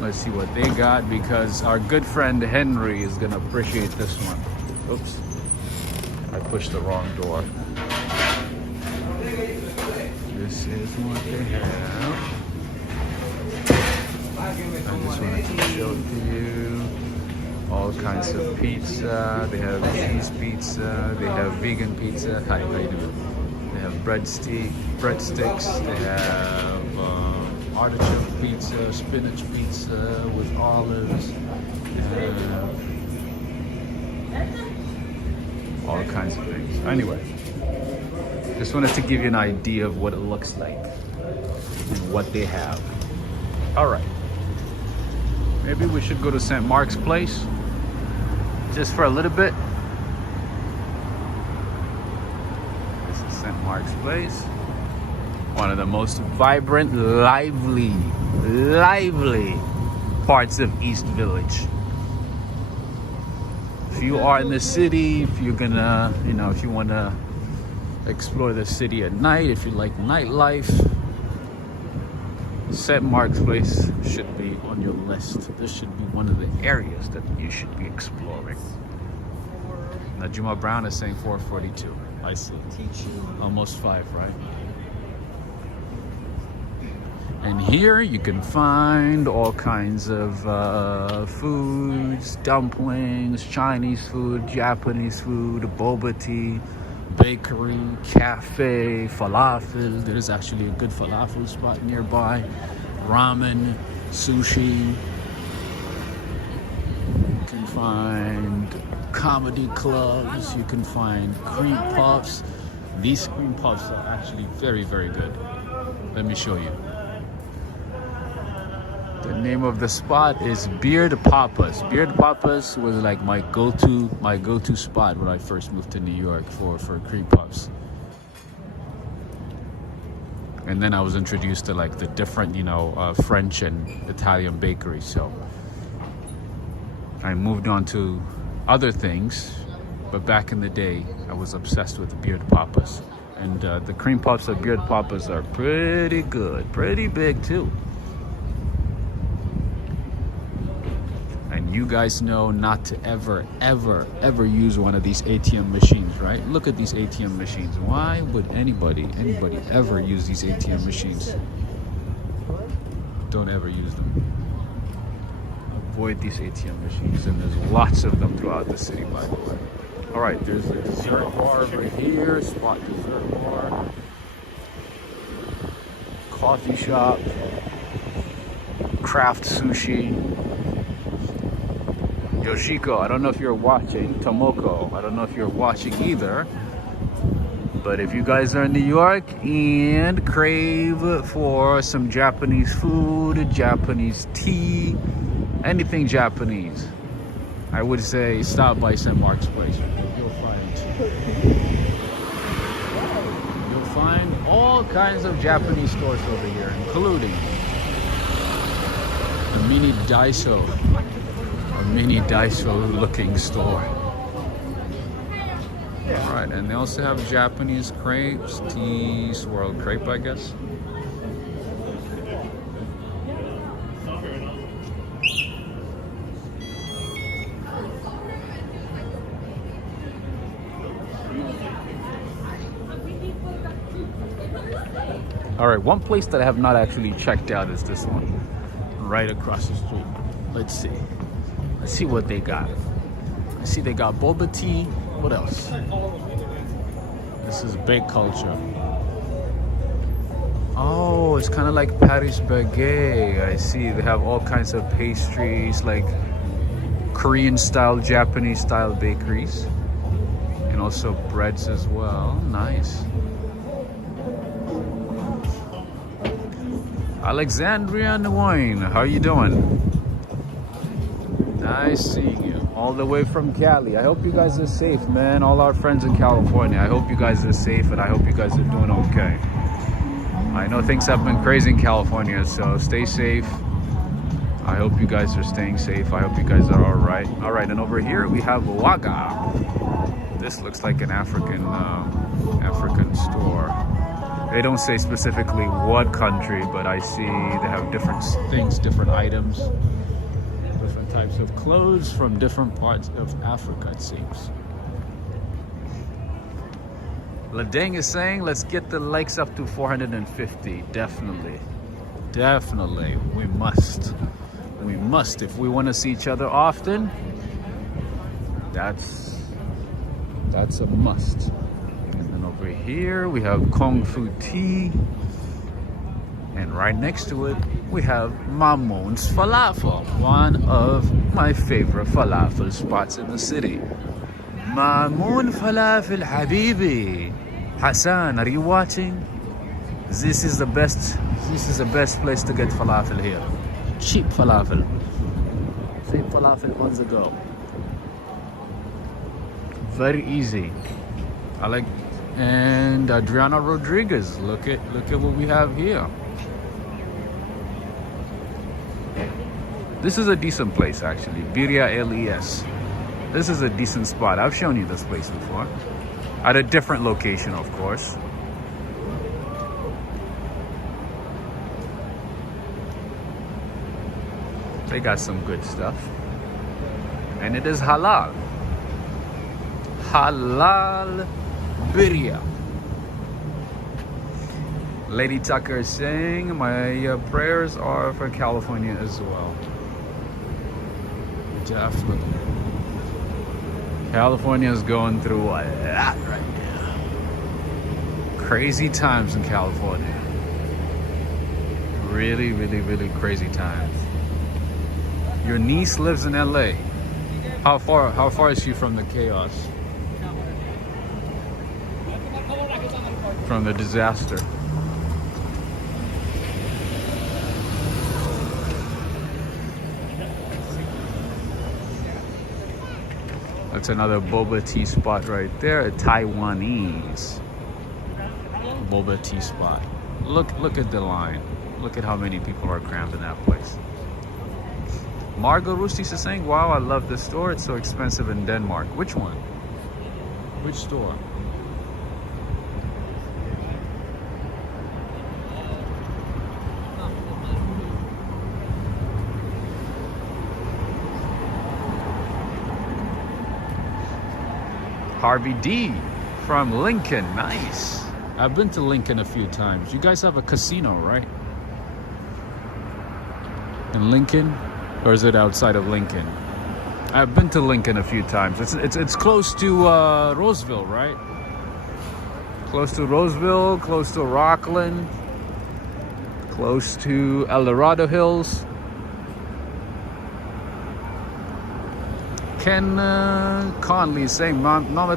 Let's see what they got, because our good friend Henry is gonna appreciate this one. Oops, I pushed the wrong door. This is what they have. I just wanted to show it to you. All kinds of pizza. They have cheese pizza. They have vegan pizza. Hi, how you doing? They have breadsticks. They have artichoke pizza, spinach pizza with olives. They have all kinds of things. Anyway, just wanted to give you an idea of what it looks like and what they have. All right. Maybe we should go to St. Mark's Place just for a little bit. This is St. Mark's Place. One of the most vibrant, lively parts of East Village. If you are in the city, if you're gonna, if you wanna explore the city at night, if you like nightlife, St. Mark's Place should be on your list. This should be one of the areas that you should be exploring. Najuma Brown is saying 4:42. I see. Almost 5, right? And here you can find all kinds of foods, dumplings, Chinese food, Japanese food, boba tea, bakery, cafe, falafel. There's actually a good falafel spot nearby. Ramen, sushi. You can find comedy clubs. You can find cream puffs. These cream puffs are actually very, very good. Let me show you. The name of the spot is Beard Papa's. Beard Papa's was like my go-to spot when I first moved to New York for cream puffs. And then I was introduced to like the different, French and Italian bakeries. So I moved on to other things, but back in the day, I was obsessed with Beard Papa's. And the cream puffs at Beard Papa's are pretty good, pretty big too. And you guys know not to ever use one of these ATM machines, right? Look at these ATM machines. Why would anybody ever use these ATM machines? Don't ever use them. Avoid these ATM machines, and there's lots of them throughout the city, by the way. All right, there's a dessert bar over here, Spot Dessert Bar, coffee shop, craft sushi. Yoshiko, I don't know if you're watching. Tomoko, I don't know if you're watching either. But if you guys are in New York and crave for some Japanese food, Japanese tea, anything Japanese, I would say stop by St. Mark's Place. You'll find all kinds of Japanese stores over here, including the mini Daiso looking store. All right, and they also have Japanese crepes, tea, swirled crepe, I guess. All right, one place that I have not actually checked out is this one, right across the street. Let's see what they got. I see they got boba tea. What else? This is baked culture. Oh, it's kind of like Paris Baguette. I see they have all kinds of pastries, like Korean style, Japanese style bakeries, and also breads as well. Nice. Alexandria Wine, how you doing? Nice seeing you. All the way from Cali. I hope you guys are safe, man. All our friends in California. I hope you guys are safe, and I hope you guys are doing okay. I know things have been crazy in California, so stay safe. I hope you guys are staying safe. I hope you guys are all right. All right, and over here we have Waga. This looks like an African store. They don't say specifically what country, but I see they have different things, different items, different types of clothes from different parts of Africa, it seems. Ladeng is saying, let's get the likes up to 450. Definitely. Definitely. We must. We must. If we want to see each other often, that's a must. And then over Over here we have Kung Fu Tea. And right next to it, we have Mamoun's Falafel, one of my favorite falafel spots in the city. Mamoun Falafel Habibi. Hassan, are you watching? This is the best place to get falafel here. Cheap falafel. Same falafel months ago. Very easy. I like, and Adriana Rodriguez. Look at what we have here. This is a decent place, actually. Birria LES. This is a decent spot. I've shown you this place before. At a different location, of course. They got some good stuff. And it is halal. Halal birria. Lady Tucker is saying, my prayers are for California as well. Definitely. California is going through a lot right now. Crazy times in California. Really, really, really crazy times. Your niece lives in LA. How far is she from the chaos? From the disaster? That's another boba tea spot right there, a Taiwanese boba tea spot. Look at the line. Look at how many people are crammed in that place. Margot Rustis is saying, wow, I love this store. It's so expensive in Denmark. Which one? Which store? Harvey D from Lincoln. Nice. I've been to Lincoln a few times. You guys have a casino, right? In Lincoln? Or is it outside of Lincoln? I've been to Lincoln a few times. It's close to Roseville, right? Close to Roseville, close to Rockland, close to El Dorado Hills. Ken Conley saying, Mama